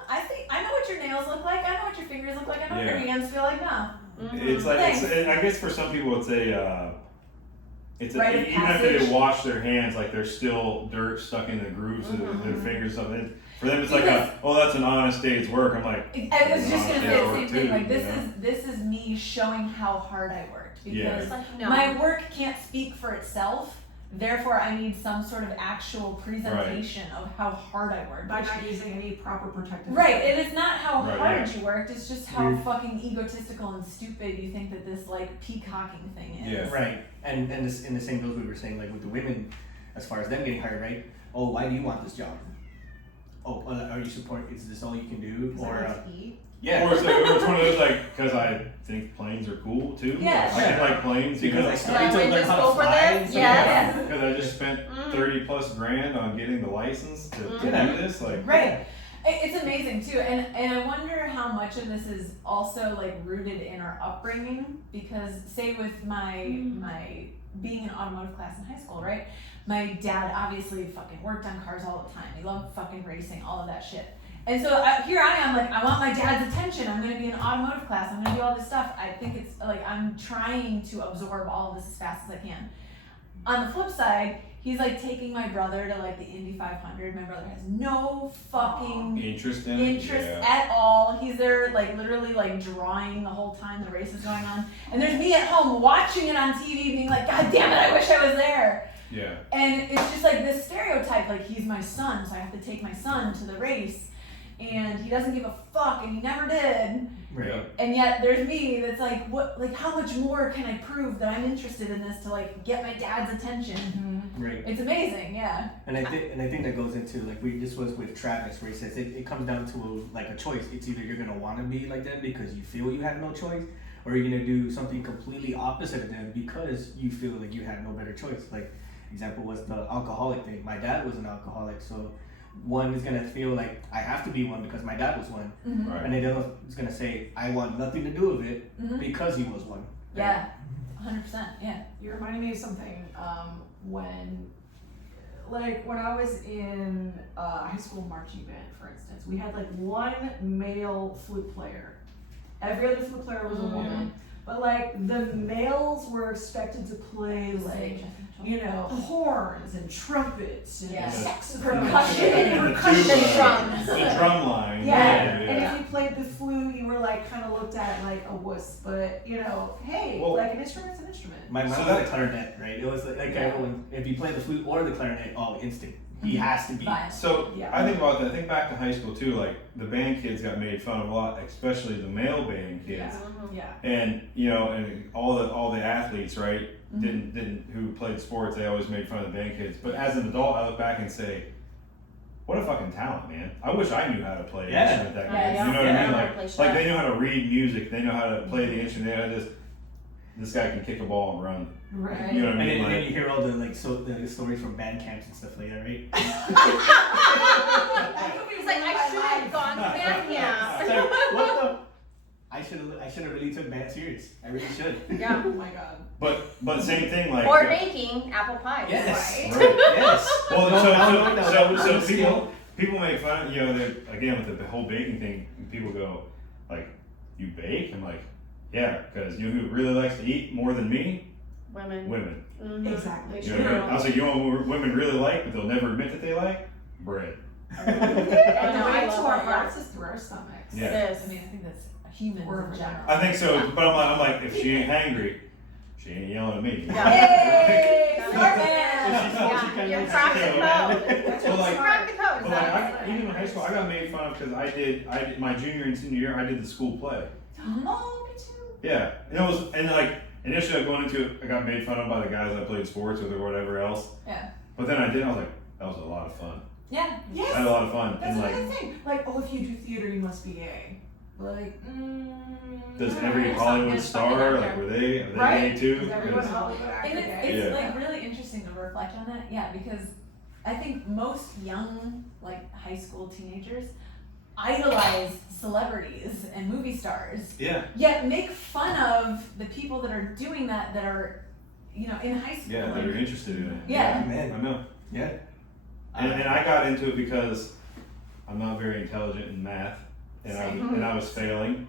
I think I know what your nails look like. I know what your fingers look like. I know what your Yeah. hands feel like. No. It's like Thanks. I guess for some people it's a Rite of even after they passage. wash their hands, like there's still dirt stuck in the grooves of their fingers. Something for them, it's like that's an honest day's work. I'm like, I was just gonna say the Yeah, same or thing. two, Like, you know? this is me showing how hard I worked because Yeah. It's like, no. my work can't speak for itself. Therefore, I need some sort of actual presentation of how hard I worked. By which- not using any proper protective. Right, and it's not how Right, hard yeah. you worked, it's just how Weird. fucking egotistical and stupid you think that this, like, peacocking thing is. Yeah. Right, and this in the same goes we were saying like with the women, as far as them getting hired, right? Oh, why do you want this job? Oh, are you support? Is this all you can do? Or yeah, Or it's one of those like, because I think planes are cool too. Yeah, I sure. like planes, you because know. I started to we learn just how go to for fly. this? and stuff Yes. like that. Because I just spent 30 plus grand on getting the license to do this. Like, Right. It's amazing too, and I wonder how much of this is also like rooted in our upbringing. Because say with my being in automotive class in high school, right? My dad obviously fucking worked on cars all the time. He loved fucking racing, all of that shit. And so here I am, like, I want my dad's attention. I'm gonna be in automotive class. I'm gonna do all this stuff. I think it's like I'm trying to absorb all of this as fast as I can. On the flip side, he's like taking my brother to like the Indy 500. My brother has no fucking interest in it. interest Yeah. at all. He's there like literally like drawing the whole time the race is going on. And there's me at home watching it on TV being like, God damn it, I wish I was there. Yeah. And it's just like this stereotype, like he's my son, so I have to take my son to the race. and he doesn't give a fuck, and he never did. Right. And yet there's me that's like, what? Like, how much more can I prove that I'm interested in this to like get my dad's attention? Right. It's amazing, yeah. And I think that goes into like this was with Travis, where he says it comes down to a choice. It's either you're gonna want to be like them because you feel you have no choice, or you're gonna do something completely opposite of them because you feel like you had no better choice. Like example was the alcoholic thing. My dad was an alcoholic, so one is gonna feel like I have to be one because my dad was one, Right. and the other is gonna say I want nothing to do with it because he was one. Yeah, 100%, yeah. You reminded me of something when I was in high school marching band, for instance, we had like one male flute player. Every other flute player was a woman, but like the males were expected to play like, you know, horns and trumpets and Yeah. saxophone, Percussion. and The drums. The drum line. Yeah. And if you played the flute, you were like kind of looked at like a wuss. But you know, hey, Well- like an instrument's an instrument. My mom So was that- a clarinet, right? It was like everyone, if you play the flute or the clarinet, instant. He has to be. Fine. So Yeah. I think about that. I think back to high school too. Like the band kids got made fun of a lot, especially the male band kids. Yeah. And you know, and all the athletes, right? Didn't who played sports. They always made fun of the band kids. But as an adult, I look back and say, what a fucking talent, man! I wish I knew how to play an Yeah. instrument that Yeah, good. yeah. You know what I mean? Yeah. Like they know how to read music. They know how to play the instrument. They know just this guy can kick a ball and run. Right. You know what I And mean? then you hear all the the stories from band camps and stuff like that, right? He's like, I should have gone to band camp. It's like, what the? I should have really took band serious. I really should. Yeah. Oh my god. But same thing. Like Or making apple pies. Yes. Right? Right. Yes. Well, No, so people make fun. You know, again with the whole baking thing. People go like, "You bake?" I'm like, "Yeah," because you know who really likes to eat more than me? Women. Women. Mhm. Exactly. You know, I was like, you know what women really like, but they'll never admit that they like bread. And the I way love to our it, yeah. hearts is through our stomachs. Yeah. It is. I mean, I think that's humans Or in vagina. general. I think so, but I'm like, if she ain't hangry, she ain't yelling at me. Yeah. Hey, Yeah. smart So man! she's Yeah, kinda you're like- cracking the code. That's Well, what's like- smart. Crack the code. But like, exactly. even in high school, I got made fun of because I did my junior and senior year, I did the school play. Oh, me too. Yeah, and it was, and like, initially going into it, I got made fun of by the guys I played sports with or whatever else. Yeah. But then I was like, that was a lot of fun. Yeah. I had Yes. a lot of fun. That's And what like, I think. Like, oh, if you do theater, you must be gay. Like, does alright. every Hollywood It's fucking star, out like, there. are they Right? gay too? Is everyone 'Cause- Hollywood actor And gay? it's Yeah. like really interesting to reflect on that, yeah, because I think most young, like high school teenagers, idolize celebrities and movie stars, Yeah, yet make fun of the people that are doing that are, you know, in high school. yeah, that are interested in it. Yeah. Man. I know. Yeah. And I got into it because I'm not very intelligent in math, and I was failing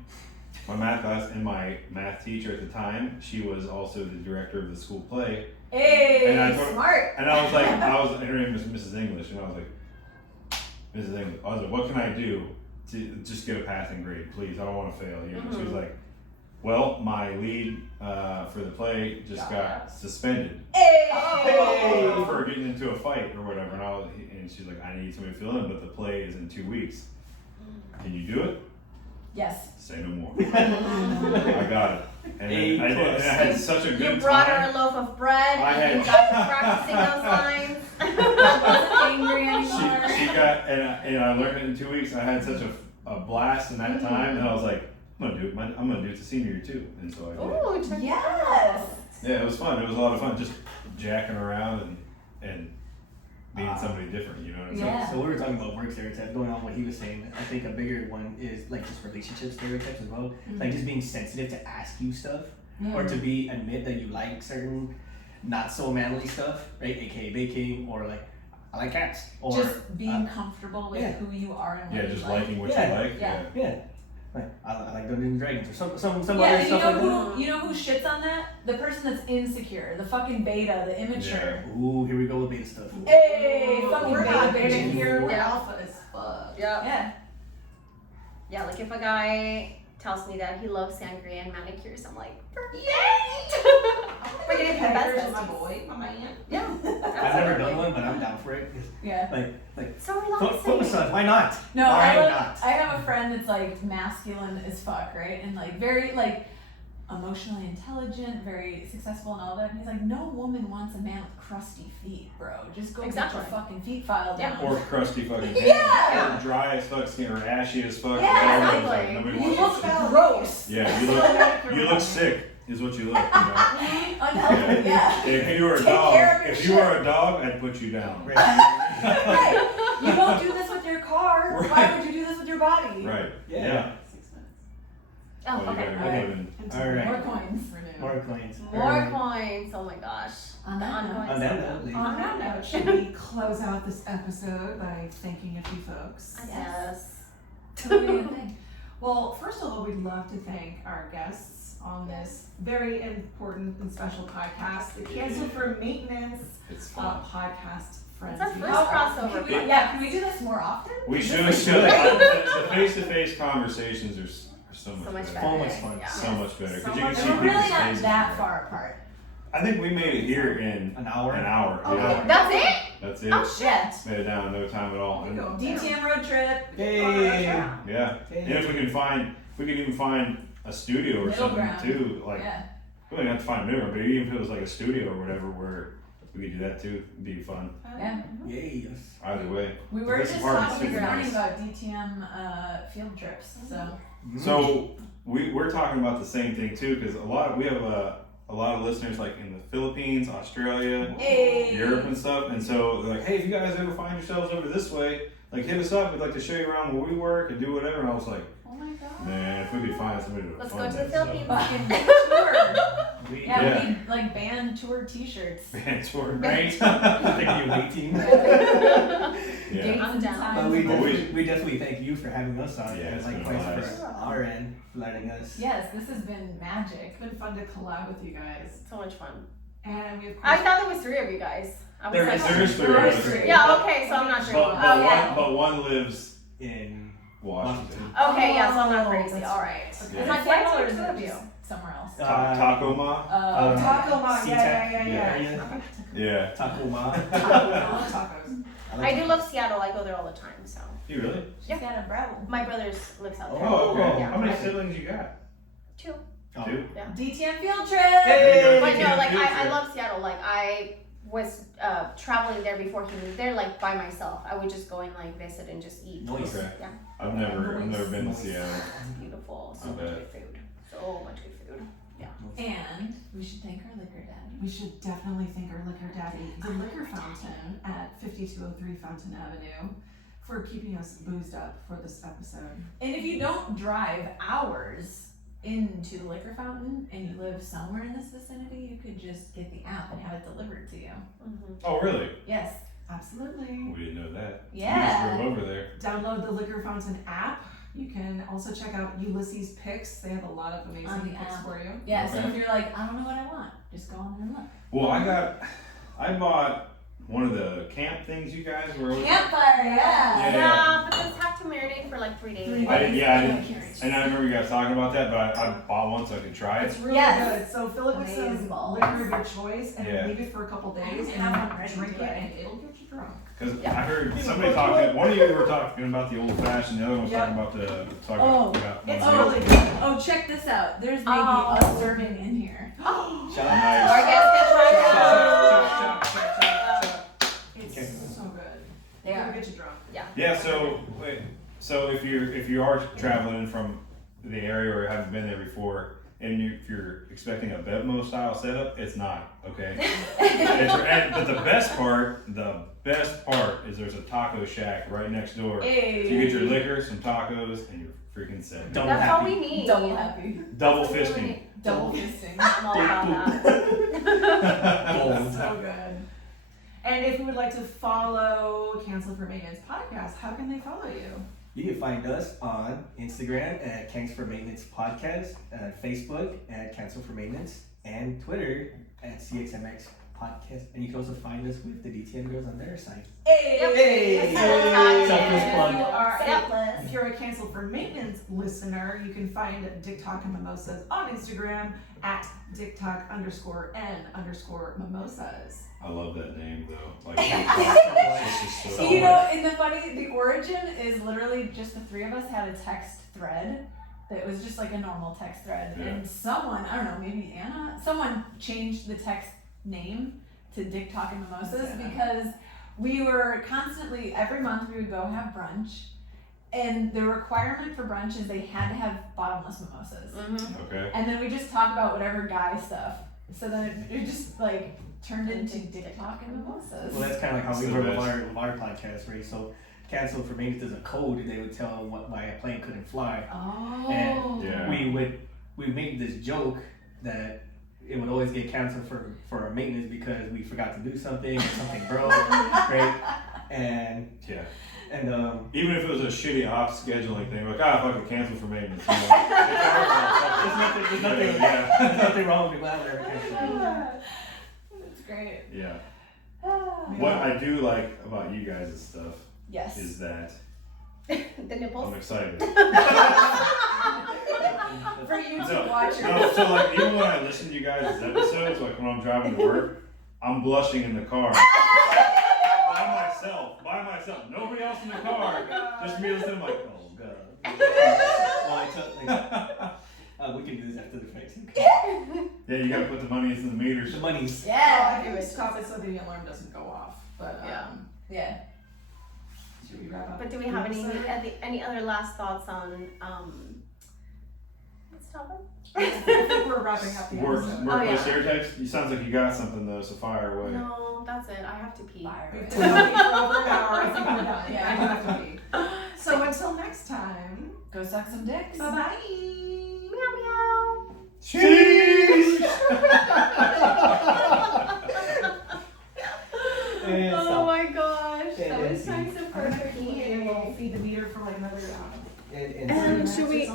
my math class. And my math teacher at the time, she was also the director of the school play. Hey, And I told- smart. And I was like, and her name was Mrs. English, and I was like, Mrs. English, I was like, what can I do to just get a passing grade, please? I don't want to fail. You know, she was like, well, my lead for the play just got suspended Hey. for getting into a fight or whatever, and she's like, I need somebody to fill in, but the play is in 2 weeks. Can you do it? Yes. Say no more. I got it, and A I did, and I had such a You good brought time. her a loaf of bread. I and you had- got to practicing those lines. Wasn't angry anymore. She got, and I learned it in 2 weeks. I had such a blast in that time, and I was like, I'm gonna do it the senior year too, and so I did. Ooh, check Yes. Yeah, it was fun. It was a lot of fun, just jacking around and being somebody different. You know what I'm saying? Yeah. So we were talking about work stereotypes. Going on what he was saying, I think a bigger one is like just relationship stereotypes as well. Like just being sensitive to ask you stuff or to admit that you like certain not so manly stuff, right? AKA baking, or like I like cats, or Just being comfortable with yeah. who you are and what Yeah, you just like. liking what Yeah. you like. Yeah. yeah, like I like Dungeons and Dragons or some Yeah, other and stuff you know like that. who shits on that? The person that's insecure, the fucking beta, the immature. Ooh, here we go with beta stuff. Hey, Ooh, fucking we're beta not beta bitches. here. We're Yeah. alpha as fuck. Yeah. Yeah. Yeah, like if a guy tells me that he loves sangria and manicures, I'm like, yay! We're getting the best Pictures of my besties. boy, my man. Yeah. I've never done one, but I'm down for it. Yeah. So Foot relaxing. massage, why not? No, Why I not? have a friend that's like masculine as fuck, right? And like very like emotionally intelligent, very successful and all that. And he's like, no woman wants a man with crusty feet, bro. Just go Exactly. get your fucking feet filed Yeah. down. Or crusty fucking Yeah. hands. Or dry as fuck skin, or ashy as fuck. Yeah, All those, exactly. Nobody You wants look that shit. gross. Yeah, you look sick is what you look, you know? Unhealthy, yeah. If you were a Take dog, care of your if you were a dog, I'd put you down. Right. You don't do this with your car. Right. Why would you do this with your body? Right. Yeah. 6 minutes. Oh, Well, you okay. gotta go Alright. live in- Until Alright. More coins. Renew. More coins. More coins. Oh my gosh. On that note. Ongoing On that stuff. note, On that note, should we close out this episode by thanking a few folks? Yes. What do you think? Well, first of all, we'd love to thank our guests on this very important and special podcast, the Cancel for Maintenance It's fun. podcast friends. It's our We first love- crossover. Can we do this more often? We should. This is The face-to-face conversations are so much So much better. better. So much fun. Yeah. So much better. So Because you much can see And we're really people's not faces. that far apart. I think we made it here in An hour. an hour. Oh, Yeah. That's it? That's it. Oh shit. Made it down in no time at all. We And- go. DTM road trip. Hey. yeah. And if we could even find a studio or Middle something ground. too. Like Yeah. we wouldn't have to find a middle ground, but even if it was like a studio or whatever, where we could do that too, it'd be fun. Yeah. Yay. Either way. We were This just apartment's talking this super morning nice. about DTM field trips. So So we're talking about the same thing too, because we have a lot of listeners like in the Philippines, Australia, hey. Europe and stuff, and so they're like, hey, if you guys ever find yourselves over this way, like hit us up. We'd like to show you around where we work and do whatever. And I was like, Oh my god. man, if we could find somebody to Let's fund go to the that stuff. Philippines. Fucking big tour. We Yeah, Yeah. we need like band tour t-shirts. Man, tour, right? Thank you, wait team. Yeah. Dates I'm and down. times. But we But we- definitely, we definitely thank you for having us on. Yeah, and it's been likewise nice. for our end, for letting us. Yes, this has been magic. It's been fun to collab with you guys. So much fun. And we of I course thought there was 3 of you guys. I was There like, is- There is 3 of There is us. 3. Yeah, okay, so I'm not sure. But, Oh, yeah. one lives In Washington. Okay, yeah, so I'm not Oh, crazy. that's- Alright. Yeah. Is my Seattle dad or or is 2 it of you? just somewhere else? Taco Ma? Taco Ma, SeaTac yeah. Yeah. Taco Ma. Tacos. I do love Seattle. I go there all the time, so. You really? She's got a bravo. My brother lives out there. Oh, okay. Yeah. How many siblings you got? 2. Oh. 2? DTM field trip. Hey! But no, like, Field I trip. love Seattle. Like, I was traveling there before he moved there, like, by myself. I would just go and, like, visit and just eat. Nice. Okay. Yeah. I've never been to Seattle. It's beautiful. So I much bet. good food. So much good food. And we should thank our liquor daddy. We should definitely thank our liquor daddy, the Liquor Fountain at 5203 Fountain Avenue, for keeping us boozed up for this episode. And if you don't drive hours into the liquor fountain and you live somewhere in this vicinity, you could just get the app and have it delivered to you. Mm-hmm. Oh, really? Yes. Absolutely. We didn't know that. Yeah. We just drove over there. Download the Liquor Fountain app. You can also check out Ulysses Picks. They have a lot of On amazing the picks app. for you. Yeah, so Okay. if you're like, I don't know what I want, just go on there and look. Well, I bought one of the camp things you guys were over. Campfire, Yeah. Yeah, but those have to marinate for like 3 days. 3 I didn't- yeah, I days. didn't- And I remember you guys talking about that, but I bought one so I could try it. It's really Yes. good. So fill it with some Amazeballs. liquor of your choice and Yeah. leave it for a couple days I and have then one ready drink to it go. and it'll get you drunk. Because Yeah. I heard somebody talking, one of you were talking about the old fashioned, the other one was Yeah. talking about Oh, about It's one of really the- good. Oh, check this out. There's maybe Oh. us serving in here. Shout out. Nice. Our guests can try it Shout out. It's Okay. so good. They It'll are. get you drunk. Yeah, so wait, so if you are traveling in from the area or haven't been there before, and if you're expecting a Bevmo style setup, it's not, okay? But the best part is there's a taco shack right next door. Hey. So you get your liquor, some tacos, and you're freaking set. Double That's all happy. we need. Double happy. Double That's what we fisting. need. Double fisting. I'm all about that. Gold. So good. And if you would like to follow Cancel for Maintenance Podcast, how can they follow you? You can find us on Instagram at Cancel for Maintenance Podcast, Facebook at Cancel for Maintenance, and Twitter at CXMX podcast, and you can also find us with the DTN girls on their site. Hey! Selfless plug. If you're a Canceled for Maintenance listener, you can find TikTok and Mimosas on Instagram at TikTok_N_Mimosas. I love that name though. Like, it's just so You know, and the origin is literally just the three of us had a text thread that was just like a normal text thread. Yeah. And someone, I don't know, maybe Anna, someone changed the text name to Dick Talk and Mimosas because we were constantly, every month we would go have brunch. And the requirement for brunch is they had to have bottomless mimosas. Mm-hmm. Okay. And then we just talk about whatever guy stuff. So then it just like turned into Dick Talk and Mimosas. Well, that's kind of like how It's we the were with best. our podcast, right? So, Canceled for Maintenance is a code, and they would tell why a plane couldn't fly. Oh. And Yeah. we made this joke that it would always get canceled for our maintenance because we forgot to do something or something broke, right? And Yeah. even if it was a shitty op scheduling thing, like fucking cancel for maintenance. You know? there's nothing Yeah. there's nothing wrong with glad whatever canceled. That's great. Yeah. What I do like about you guys' stuff Yes. is that The nipples. I'm excited. For you to No, watch your No, so like even when I listen to you guys' episodes, like when I'm driving to work, I'm blushing in the car. By myself. Nobody else in the car. Just me listening, like, oh god. Well, I took, we can do this after the fact. Yeah, you gotta put the money into the meters. The money's. I Yeah. can stop it so the alarm doesn't go off. But Yeah. should we wrap up? But do we have any other last thoughts on what's the topic? I think we're wrapping up the Work episode. Oh, yeah. with stereotypes. You sounds like you got something though, so fire away. No, that's it. I have to pee. Fire. We've been talking for over an hour. I think we're done. Yeah. I have to be. So until next time, Go suck some dicks. bye bye. Meow meow. Sheesh! And Oh stop. my gosh, And that was then so I'm gonna perfect. feed the meter for like another And And should we?